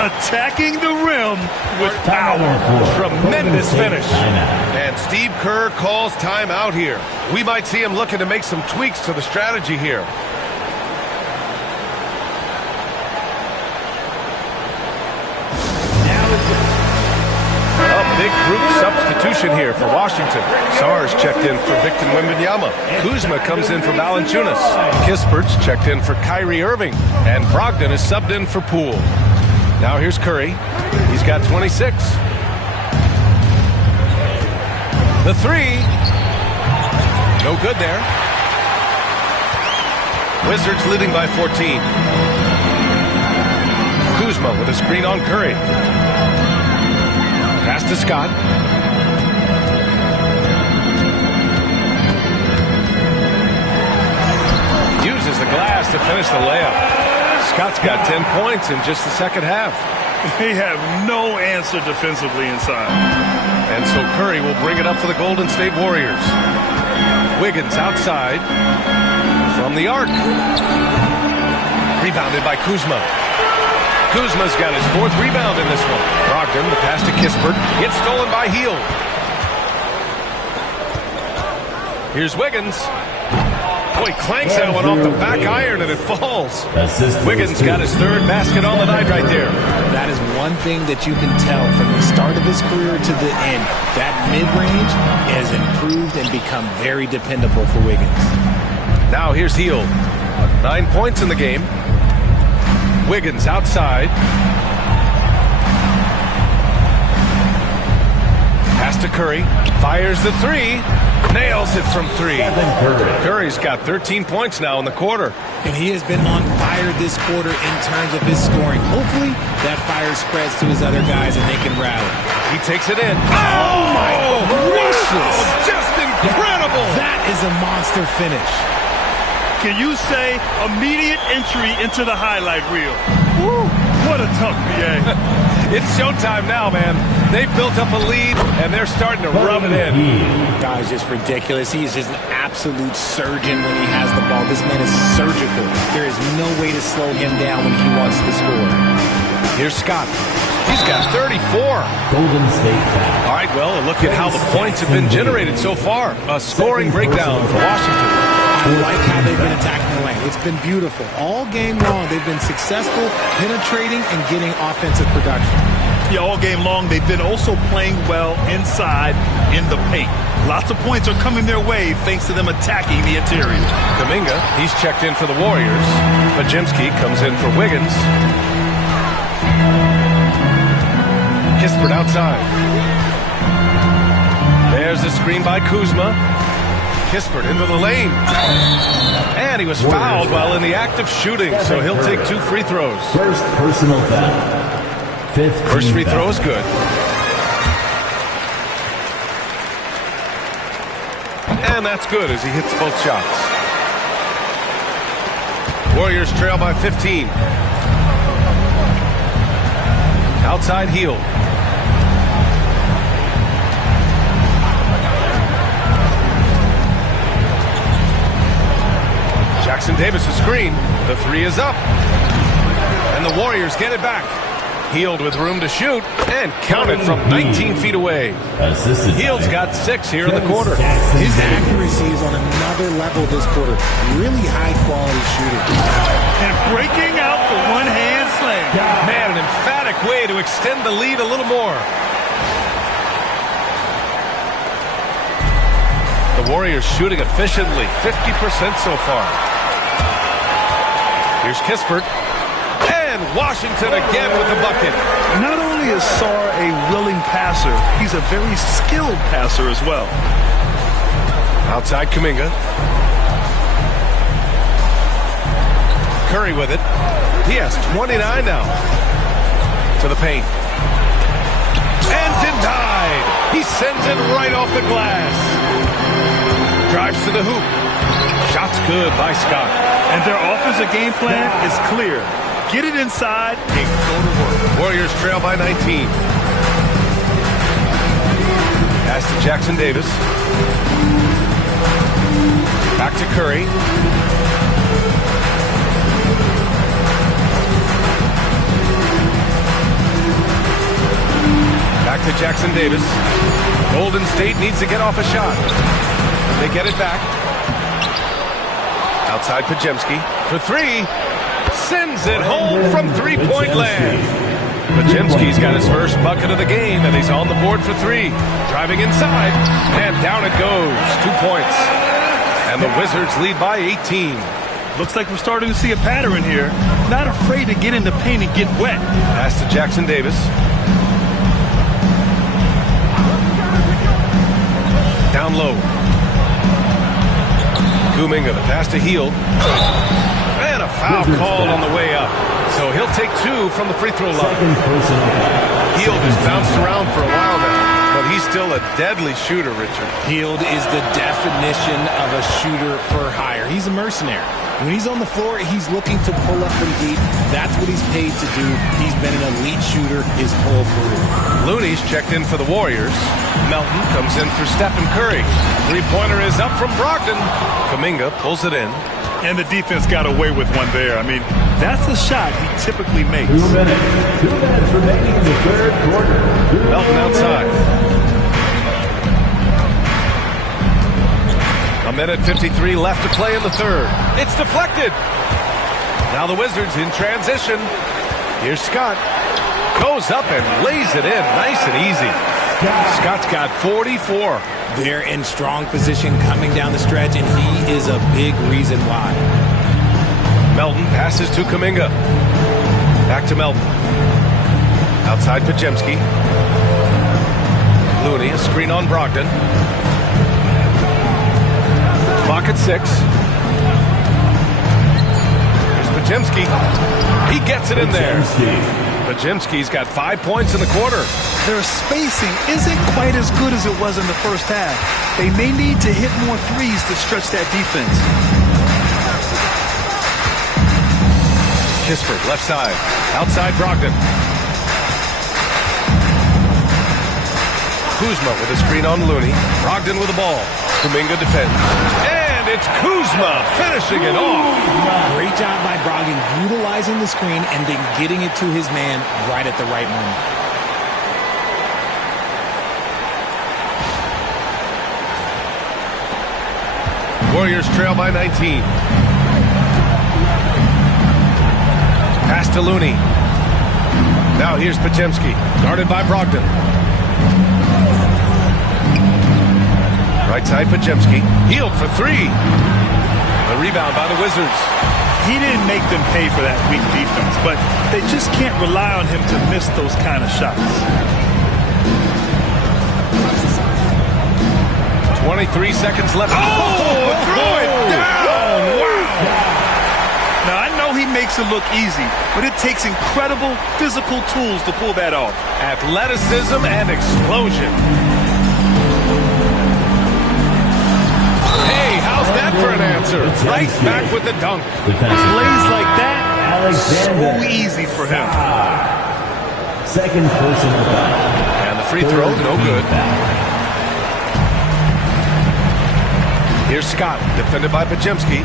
Attacking the rim with power. Tremendous finish. And Steve Kerr calls timeout here. We might see him looking to make some tweaks to the strategy here. A big group substitution here for Washington. Sars checked in for Victor Wembanyama. Kuzma comes in for Valanciunas. Kispert's checked in for Kyrie Irving. And Brogdon is subbed in for Poole. Now here's Curry. He's got 26. The three. No good there. Wizards leading by 14. Kuzma with a screen on Curry. Pass to Scott. Uses the glass to finish the layup. Scott's got 10 points in just the second half. They have no answer defensively inside. And so Curry will bring it up for the Golden State Warriors. Wiggins outside from the arc. Rebounded by Kuzma. Kuzma's got his 4th rebound in this one. Brogdon, the pass to Kispert. Gets stolen by Hield. Here's Wiggins. Oh, he clanks that one off the back iron and it falls. Wiggins got his 3rd basket on the night right there. That is one thing that you can tell from the start of his career to the end. That mid-range has improved and become very dependable for Wiggins. Now here's Hield. 9 points in the game. Wiggins outside. Pass to Curry. Fires the 3. Nails it from 3. Curry's got 13 points now in the quarter. And he has been on fire this quarter in terms of his scoring. Hopefully that fire spreads to his other guys and they can rally. He takes it in. Oh my gracious! Just incredible! That is a monster finish. Can you say immediate entry into the highlight reel? Woo, what a tough BA. It's showtime now, man. They've built up a lead, and they're starting to rub it in. Guy's just ridiculous. He's just an absolute surgeon when he has the ball. This man is surgical. There is no way to slow him down when he wants to score. Here's Scott. He's got 34. Golden State foul. All right, well, a look at how the points have been generated so far. A scoring breakdown for Washington. I like how they've been attacking the lane. It's been beautiful. All game long, they've been successful penetrating and getting offensive production. Yeah, all game long, they've been also playing well inside in the paint. Lots of points are coming their way thanks to them attacking the interior. Kuminga, he's checked in for the Warriors. Pajimski comes in for Wiggins. Kispert outside. There's the screen by Kuzma. Kispert into the lane. And he was fouled while in the act of shooting, so he'll take 2 free throws. First personal foul. First free throw is good. And that's good as he hits both shots. Warriors trail by 15. Outside Hield. Jackson Davis a screen. The 3 is up. And the Warriors get it back. Hield with room to shoot and counted from 19 feet away. Hield's got 6 here in the quarter. His accuracy is on another level this quarter. Really high quality shooting. And breaking out the one-hand slam. Man, an emphatic way to extend the lead a little more. The Warriors shooting efficiently, 50% so far. Here's Kispert. And Washington again with the bucket. Not only is Sarr a willing passer, he's a very skilled passer as well. Outside Kuminga. Curry with it. He has 29 now. To the paint. And denied. He sends it right off the glass. Drives to the hoop. Shot's good by Scott. And their offensive game plan is clear. Get it inside and go to work. Warriors trail by 19. Pass to Jackson Davis. Back to Curry. Back to Jackson Davis. Golden State needs to get off a shot. They get it back. Outside Podziemski for three. Sends it home from three-point land. Podziemski's got his first bucket of the game, and he's on the board for three. Driving inside, and down it goes. 2 points. And the Wizards lead by 18. Looks like we're starting to see a pattern here. Not afraid to get in the paint and get wet. Pass to Jackson Davis. Down low. Kuminga, the pass to Hield. And a foul called on the way up. So he'll take two from the free throw line. Hield has bounced around for a while now, but he's still a deadly shooter, Richard. Hield is the definition of a shooter for hire. He's a mercenary. When he's on the floor, he's looking to pull up from deep. That's what he's paid to do. He's been an elite shooter his whole career. Looney's checked in for the Warriors. Melton comes in for Stephen Curry. Three-pointer is up from Brogdon. Kuminga pulls it in. And the defense got away with one there. I mean, that's a shot he typically makes. 2 minutes. 2 minutes remaining in the third quarter. Melton outside. A minute 53 left to play in the third. It's deflected. Now the Wizards in transition. Here's Scott. Goes up and lays it in. Nice and easy. Scott's got 44. They're in strong position coming down the stretch, and he is a big reason why. Melton passes to Kuminga. Back to Melton. Outside Podziemski. Looney, a screen on Brogdon. Clock at 6. Here's Podziemski. He gets it in there. Podziemski's got 5 points in the quarter. Their spacing isn't quite as good as it was in the first half. They may need to hit more threes to stretch that defense. Kispert, left side. Outside Brogdon. Kuzma with a screen on Looney. Brogdon with the ball. Kuminga defends. And it's Kuzma finishing it off. Great job by Brogdon utilizing the screen and then getting it to his man right at the right moment. Warriors trail by 19. Pass to Looney. Now here's Podziemski, guarded by Brogdon. Right side Podziemski. Hield for three. The rebound by the Wizards. He didn't make them pay for that weak defense, but they just can't rely on him to miss those kind of shots. 23 seconds left. Oh, throw it down. Wow. Now, I know he makes it look easy, but it takes incredible physical tools to pull that off. Athleticism and explosion. Hey, how's that for an answer? Right back with the dunk. Plays like that, Alexander. so easy for him. Second personal foul. And the free throw, no good. Here's Scott, defended by Podziemski.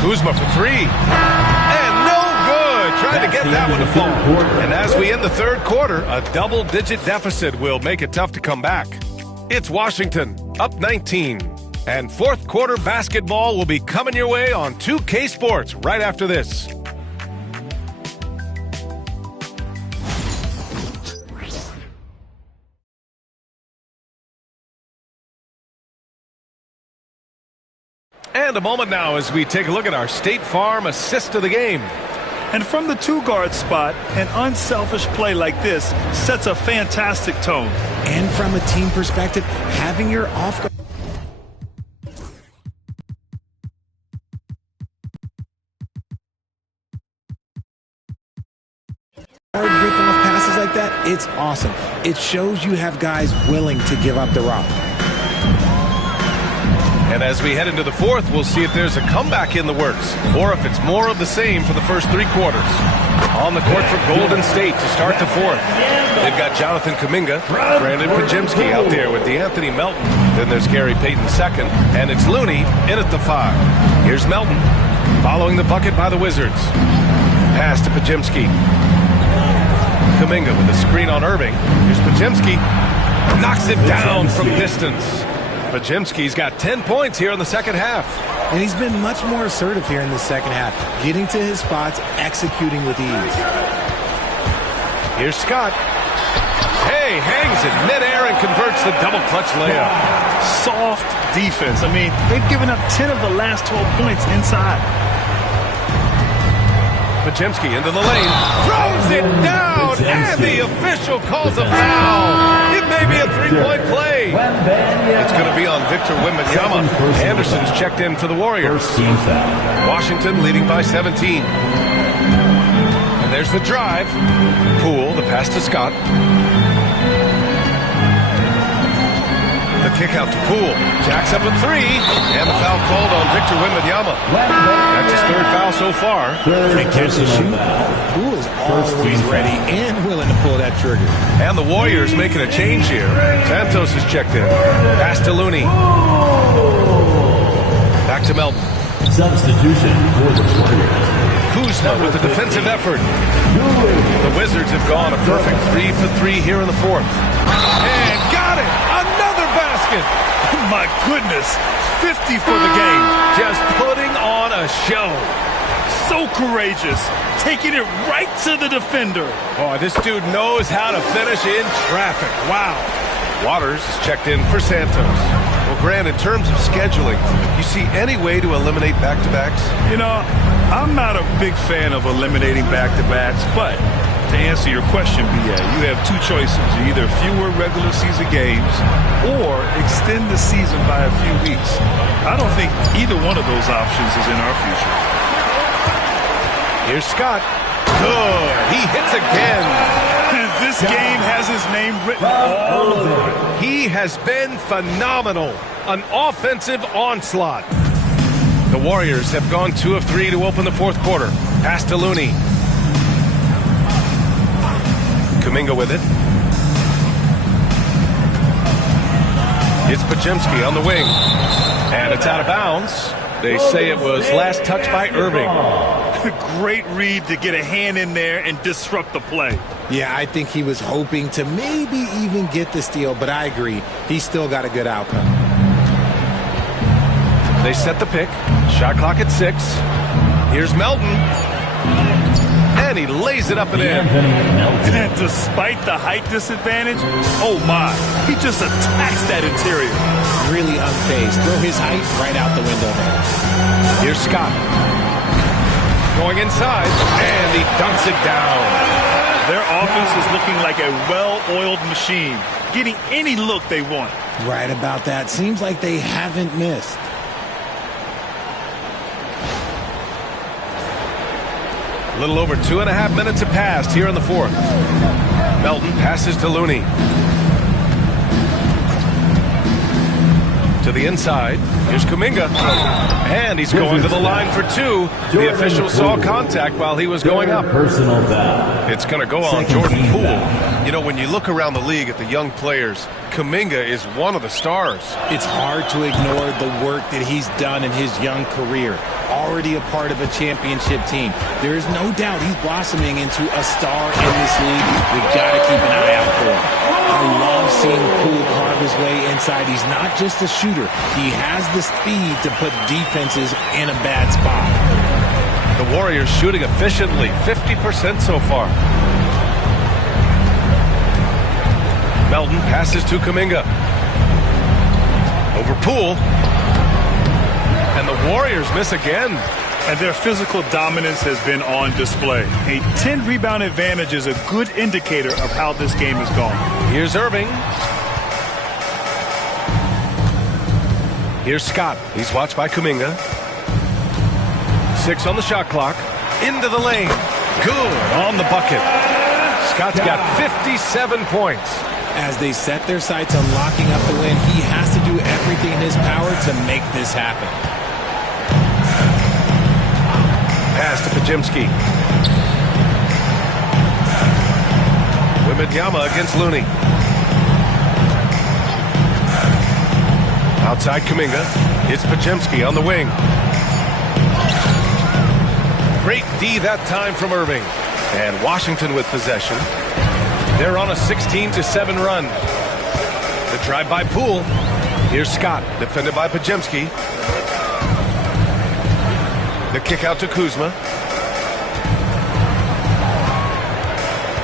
Kuzma for three. And no good. Trying to get that one to fall. And as we end the third quarter, a double-digit deficit will make it tough to come back. It's Washington, up 19. And fourth quarter basketball will be coming your way on 2K Sports right after this. And a moment now as we take a look at our State Farm assist of the game. And from the two-guard spot, an unselfish play like this sets a fantastic tone. And from a team perspective, having your off-guard grip off passes like that, it's awesome. It shows you have guys willing to give up the rock. And as we head into the fourth, we'll see if there's a comeback in the works or if it's more of the same for the first 3 quarters. On the court for Golden State to start the fourth. They've got Jonathan Kuminga, Brandon Pajemski out there with DeAnthony Melton. Then there's Gary Payton II, and it's Looney in at the 5. Here's Melton following the bucket by the Wizards. Pass to Pajemski. Kuminga with a screen on Irving. Here's Pajemski. Knocks it down from distance. Pajemski's got 10 points here in the second half. And he's been much more assertive here in the second half, getting to his spots, executing with ease. Here's Scott. Hey, hangs in midair and converts the double clutch layup. Soft defense. I mean, they've given up 10 of the last 12 points inside. Pajemski into the lane, throws it down, and the official calls a foul. It may be a 3-point play. It's going to be on Victor Wembanyama. Anderson's checked in for the Warriors. Washington leading by 17. And there's the drive. Poole, the pass to Scott. The kick out to Poole. Jacks up a 3, and the foul called on Victor Wembanyama. That's his 3rd foul so far. Great catch to shoot. Poole is always ready and willing to pull that trigger. And the Warriors making a change here. Santos is checked in. Pass to Looney. Back to Melton. Substitution for the Warriors. Kuzma with the defensive effort. The Wizards have gone a perfect 3 for 3 here in the fourth. And got it! Another basket! My goodness, 50 for the game. Just putting on a show. So courageous, taking it right to the defender. Boy, this dude knows how to finish in traffic. Wow. Waters is checked in for Santos. Well, Grant, in terms of scheduling, you see any way to eliminate back-to-backs? You know, I'm not a big fan of eliminating back-to-backs, but to answer your question, B.A., you have 2 choices. Either fewer regular season games or extend the season by a few weeks. I don't think either one of those options is in our future. Here's Scott. Good. He hits again. This game has his name written all over it. He has been phenomenal. An offensive onslaught. The Warriors have gone 2 of 3 to open the fourth quarter. Pass to Looney. Kuminga with it. It's Pajemski on the wing. And it's out of bounds. They say it was last touched by Irving. Great read to get a hand in there and disrupt the play. Yeah, I think he was hoping to maybe even get the steal, but I agree. He still got a good outcome. They set the pick. Shot clock at 6. Here's Melton. And he lays it up and in. And despite the height disadvantage, oh my, he just attacks that interior. Really unfazed. Throw his height right out the window there. Here's Scott. Going inside, and he dunks it down. Their offense is looking like a well-oiled machine, getting any look they want. Right about that. Seems like they haven't missed. A little over 2.5 minutes have passed here in the fourth. Melton passes to Looney. To the inside. Here's Kuminga. And he's going to the line for 2. The official saw contact while he was going up. Personal foul. It's going to go on Jordan Poole. You know, when you look around the league at the young players, Kuminga is one of the stars. It's hard to ignore the work that he's done in his young career. Already a part of a championship team. There is no doubt he's blossoming into a star in this league. We've got to keep an eye out for him. I love seeing Poole carve his way inside. He's not just a shooter. He has the speed to put defenses in a bad spot. The Warriors shooting efficiently, 50% so far. Melton passes to Kuminga. Over Poole. And the Warriors miss again. And their physical dominance has been on display. A 10-rebound advantage is a good indicator of how this game has gone. Here's Irving. Here's Scott. He's watched by Kuminga. 6 on the shot clock. Into the lane. Good on the bucket. Scott's got 57 points. As they set their sights on locking up the win, he has to do everything in his power to make this happen. Pass to Pajemski. Wembanyama against Looney. Outside Kuminga. It's Pajemski on the wing. Great D that time from Irving. And Washington with possession. They're on a 16-7 run. The drive by Poole. Here's Scott, defended by Pajemski. The kick out to Kuzma.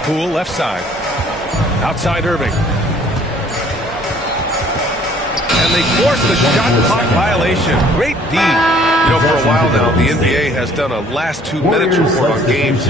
Poole left side. Outside Irving. And they force the shot clock violation. Great D. You know, for a while now, the NBA has done a last 2 minutes report on games.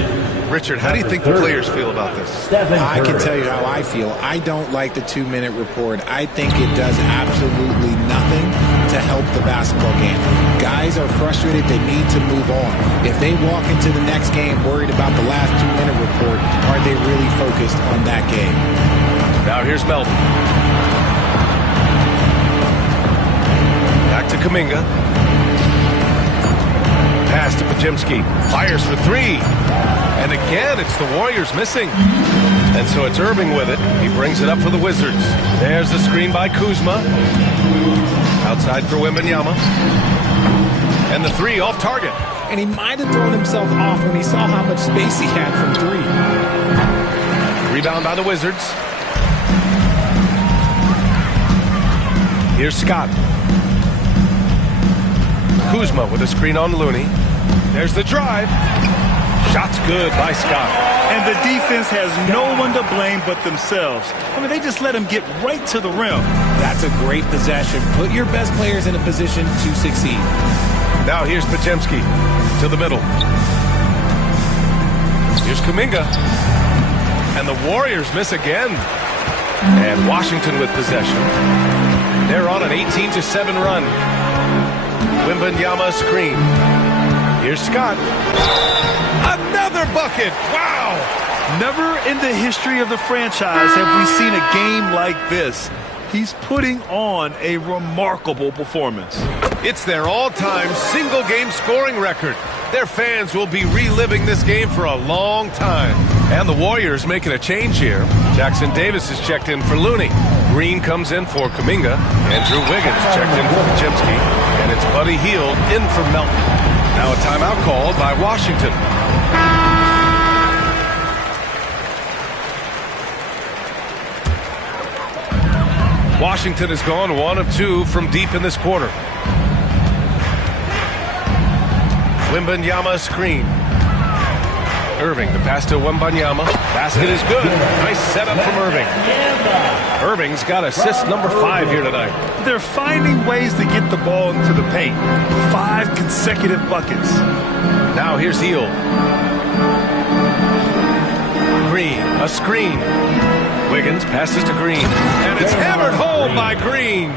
Richard, how do you think the players feel about this? I can tell you how I feel. I don't like the 2-minute report. I think it does absolutely nothing to help the basketball game. Guys are frustrated. They need to move on. If they walk into the next game worried about the last 2-minute report, are they really focused on that game? Now here's Melton. Back to Kuminga. Pass to Pajemski. Fires for 3. And again, it's the Warriors missing. And so it's Irving with it. He brings it up for the Wizards. There's the screen by Kuzma. Outside for Wembanyama. And the 3 off target. And he might have thrown himself off when he saw how much space he had from 3. Rebound by the Wizards. Here's Scott. Kuzma with a screen on Looney. There's the drive. Shot's good by Scott. And the defense has no one to blame but themselves. I mean, they just let him get right to the rim. That's a great possession. Put your best players in a position to succeed. Now here's Pajemski to the middle. Here's Kuminga. And the Warriors miss again. And Washington with possession. They're on an 18-7 run. Wembanyama screen. Here's Scott. Another bucket. Wow. Never in the history of the franchise have we seen a game like this. He's putting on a remarkable performance. It's their all-time single-game scoring record. Their fans will be reliving this game for a long time. And the Warriors making a change here. Jackson Davis is checked in for Looney. Green comes in for Kuminga. Andrew Wiggins checked in for Pajemski. And it's Buddy Hield in for Melton. Now a timeout called by Washington. Washington has gone 1 of 2 from deep in this quarter. Wembanyama screen. Irving, the pass to Wembanyama. Basket is good. Nice setup from Irving. Irving's got assist number 5 here tonight. They're finding ways to get the ball into the paint. 5 consecutive buckets. Now here's Hield. Green, a screen. Wiggins passes to Green. And it's hammered home by Green.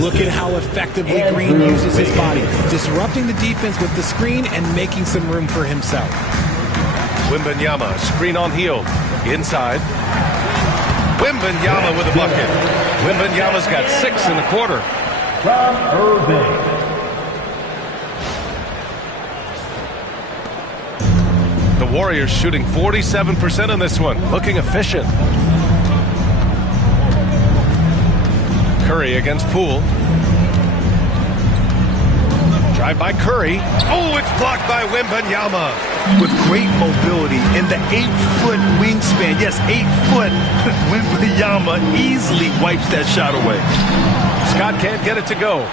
Look at how effectively Green uses his body, disrupting the defense with the screen and making some room for himself. Wembanyama, screen on Hield. Inside. Wembanyama with a bucket. Wembanyama's got 6 in the quarter. From Irving. The Warriors shooting 47% in this one. Looking efficient. Curry against Poole. Drive by Curry. Oh, it's blocked by Wembanyama. With great mobility and the 8-foot wingspan. Yes, 8 foot. Wembanyama easily wipes that shot away. Scott can't get it to go.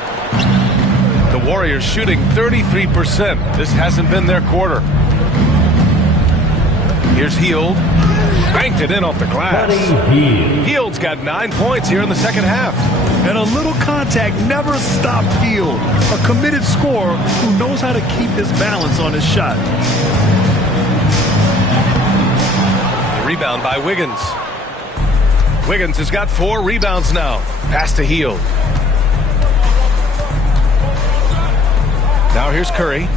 The Warriors shooting 33%. This hasn't been their quarter. Here's Hield. Banked it in off the glass. Hield's got 9 points here in the second half. And a little contact never stopped Hield. A committed scorer who knows how to keep his balance on his shot. Rebound by Wiggins. Wiggins has got 4 rebounds now. Pass to Hield. Now here's Curry.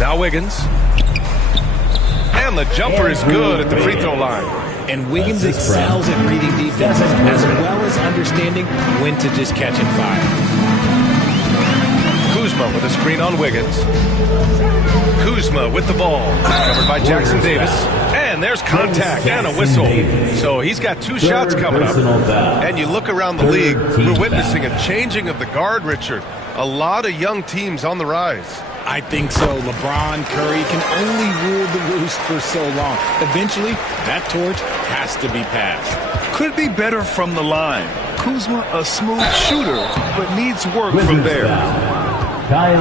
Now Wiggins. And the jumper is good at the free throw line. And Wiggins excels at reading defenses as well as understanding when to just catch and fire. Kuzma with a screen on Wiggins. Kuzma with the ball. Covered by Jackson Davis. And there's contact and a whistle. So he's got 2 shots coming up. And you look around the league, we're witnessing a changing of the guard, Richard. A lot of young teams on the rise. I think so. LeBron, Curry can only rule the roost for so long. Eventually, that torch has to be passed. Could be better from the line. Kuzma, a smooth shooter, but needs work from there.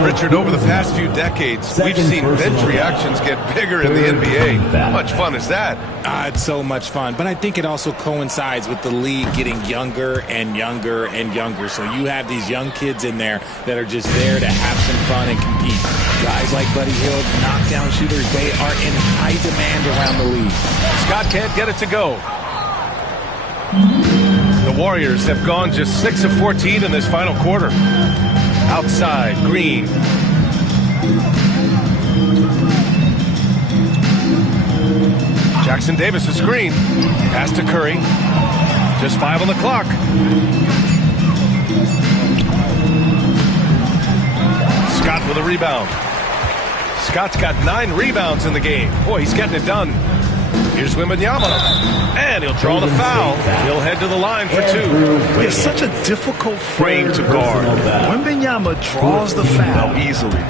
Richard, over the past few decades, we've seen bench reactions get bigger in the NBA. How much fun is that? It's so much fun, but I think it also coincides with the league getting younger and younger and younger. So you have these young kids in there that are just there to have some fun and compete. Guys like Buddy Hield, knockdown shooters, they are in high demand around the league. Scott can't get it to go. The Warriors have gone just 6 of 14 in this final quarter. Outside, Green. Jackson Davis, a screen. Pass to Curry. Just 5 on the clock. Scott with a rebound. Scott's got 9 rebounds in the game. Boy, he's getting it done. Here's Wembanyama, and he'll draw the foul. He'll head to the line for 2. It's such a difficult frame to guard. Wembanyama draws the foul easily.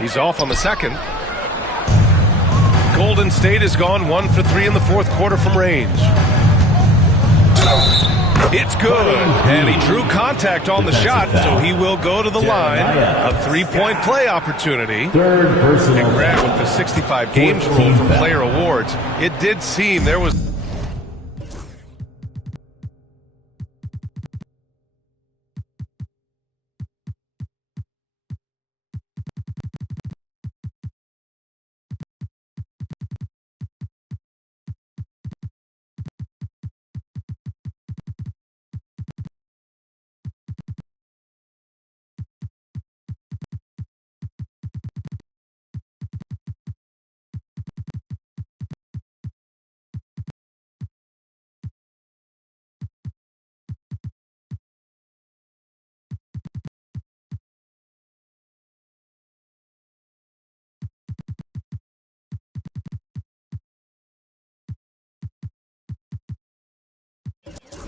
He's off on the second. Golden State has gone 1 for 3 in the fourth quarter from range. It's good, and he drew contact on the shot, so he will go to the line. A 3-point play opportunity. And Grant with the 65 games rule for player awards. It did seem there was...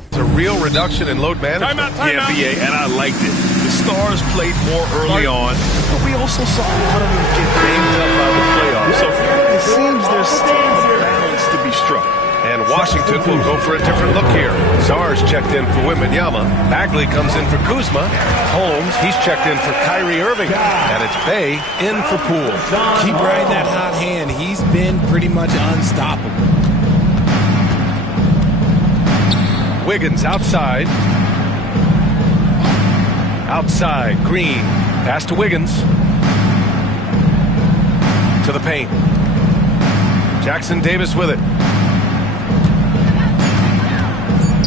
It's a real reduction in load management. Yeah, BA, and I liked it. The Stars played more early on, but we also saw a lot of them get banged up out of the playoffs. So it seems there's still a balance to be struck. And Washington will go for a different look here. Zars checked in for Wembanyama. Bagley comes in for Kuzma. Holmes, he's checked in for Kyrie Irving. And it's Bay in for Poole. Keep riding that hot hand. He's been pretty much unstoppable. Wiggins outside. Outside, Green. Pass to Wiggins. To the paint. Jackson Davis with it.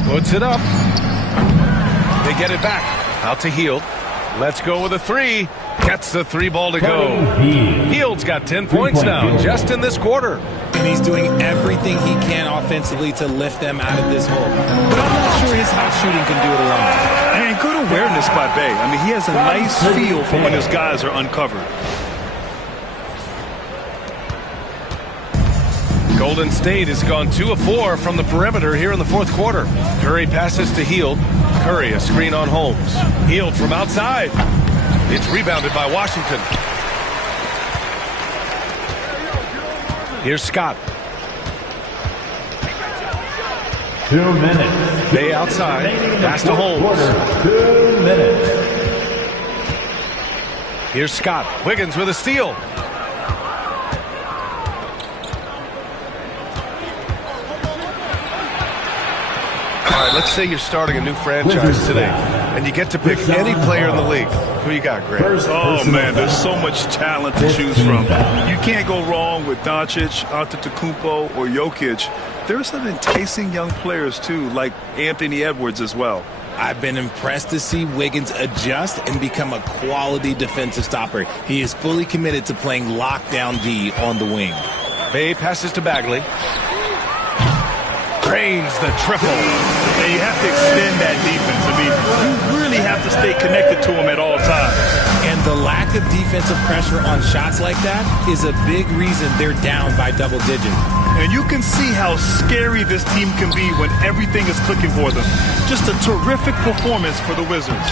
Puts it up. They get it back. Out to Hield. Let's go with a 3. Gets the 3 ball to go. Hield's got 10 points now, just in this quarter. And he's doing everything he can offensively to lift them out of this hole. But I'm not sure his hot shooting can do it alone. And good awareness by Bay. I mean, he has a nice feel for when his guys are uncovered. Golden State has gone 2 of 4 from the perimeter here in the fourth quarter. Curry passes to Hield. Curry, a screen on Holmes. Hield from outside. It's rebounded by Washington. Here's Scott. 2 minutes. Bay outside. Pass to Holmes. 2 minutes. Here's Scott. Wiggins with a steal. All right, let's say you're starting a new franchise today, and you get to pick any player in the league. Who you got, Grant? Oh, man, there's so much talent to choose from. You can't go wrong with Doncic, Antetokounmpo, or Jokic. There's some enticing young players, too, like Anthony Edwards as well. I've been impressed to see Wiggins adjust and become a quality defensive stopper. He is fully committed to playing lockdown D on the wing. Bay passes to Bagley. Drains the triple. And you have to extend that defense. I mean, you really have to stay connected to them at all times. And the lack of defensive pressure on shots like that is a big reason they're down by double digits. And you can see how scary this team can be when everything is clicking for them. Just a terrific performance for the Wizards.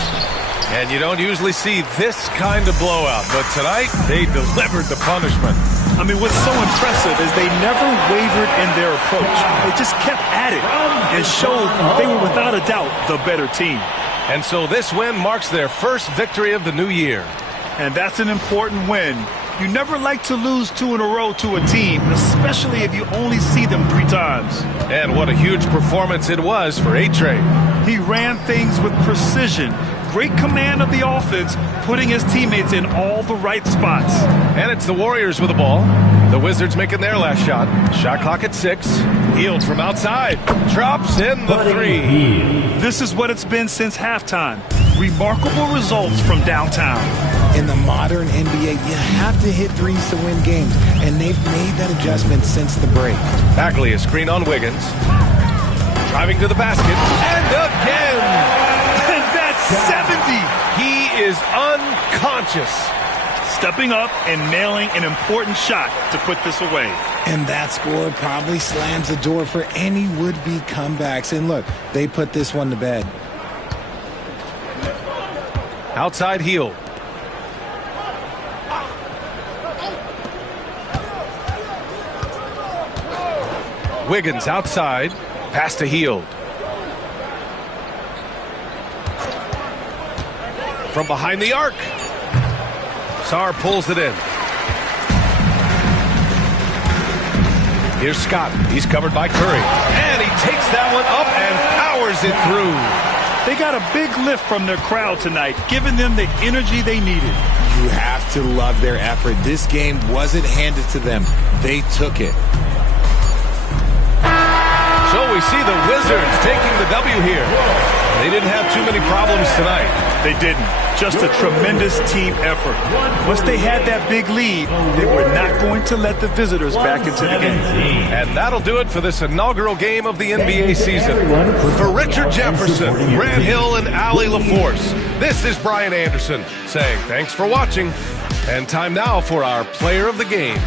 And you don't usually see this kind of blowout, but tonight they delivered the punishment. I mean, what's so impressive is they never wavered in their approach. They just kept at it and showed they were without a doubt the better team. And so this win marks their first victory of the new year. And that's an important win. You never like to lose 2 in a row to a team, especially if you only see them 3 times. And what a huge performance it was for A-Train. He ran things with precision. Great command of the offense, putting his teammates in all the right spots. And it's the Warriors with the ball. The Wizards making their last shot. Shot clock at 6. Hield from outside. Drops in the 3. This is what it's been since halftime. Remarkable results from downtown. In the modern NBA, you have to hit threes to win games, and they've made that adjustment since the break. Bagley is screen on Wiggins. Driving to the basket. And again! 70. He is unconscious. Stepping up and nailing an important shot to put this away. And that score probably slams the door for any would-be comebacks. And look, they put this one to bed. Outside heel. Wiggins outside. Pass to Hield. From behind the arc. Sarr pulls it in. Here's Scott. He's covered by Curry. And he takes that one up and powers it through. They got a big lift from their crowd tonight, giving them the energy they needed. You have to love their effort. This game wasn't handed to them. They took it. So we see the Wizards taking the W here. They didn't have too many problems tonight. They didn't. Just a tremendous team effort. Once they had that big lead, they were not going to let the visitors back into the game. And that'll do it for this inaugural game of the NBA season. For Richard Jefferson, Grant Hill, and Allie LaForce, this is Brian Anderson saying thanks for watching. And time now for our player of the game.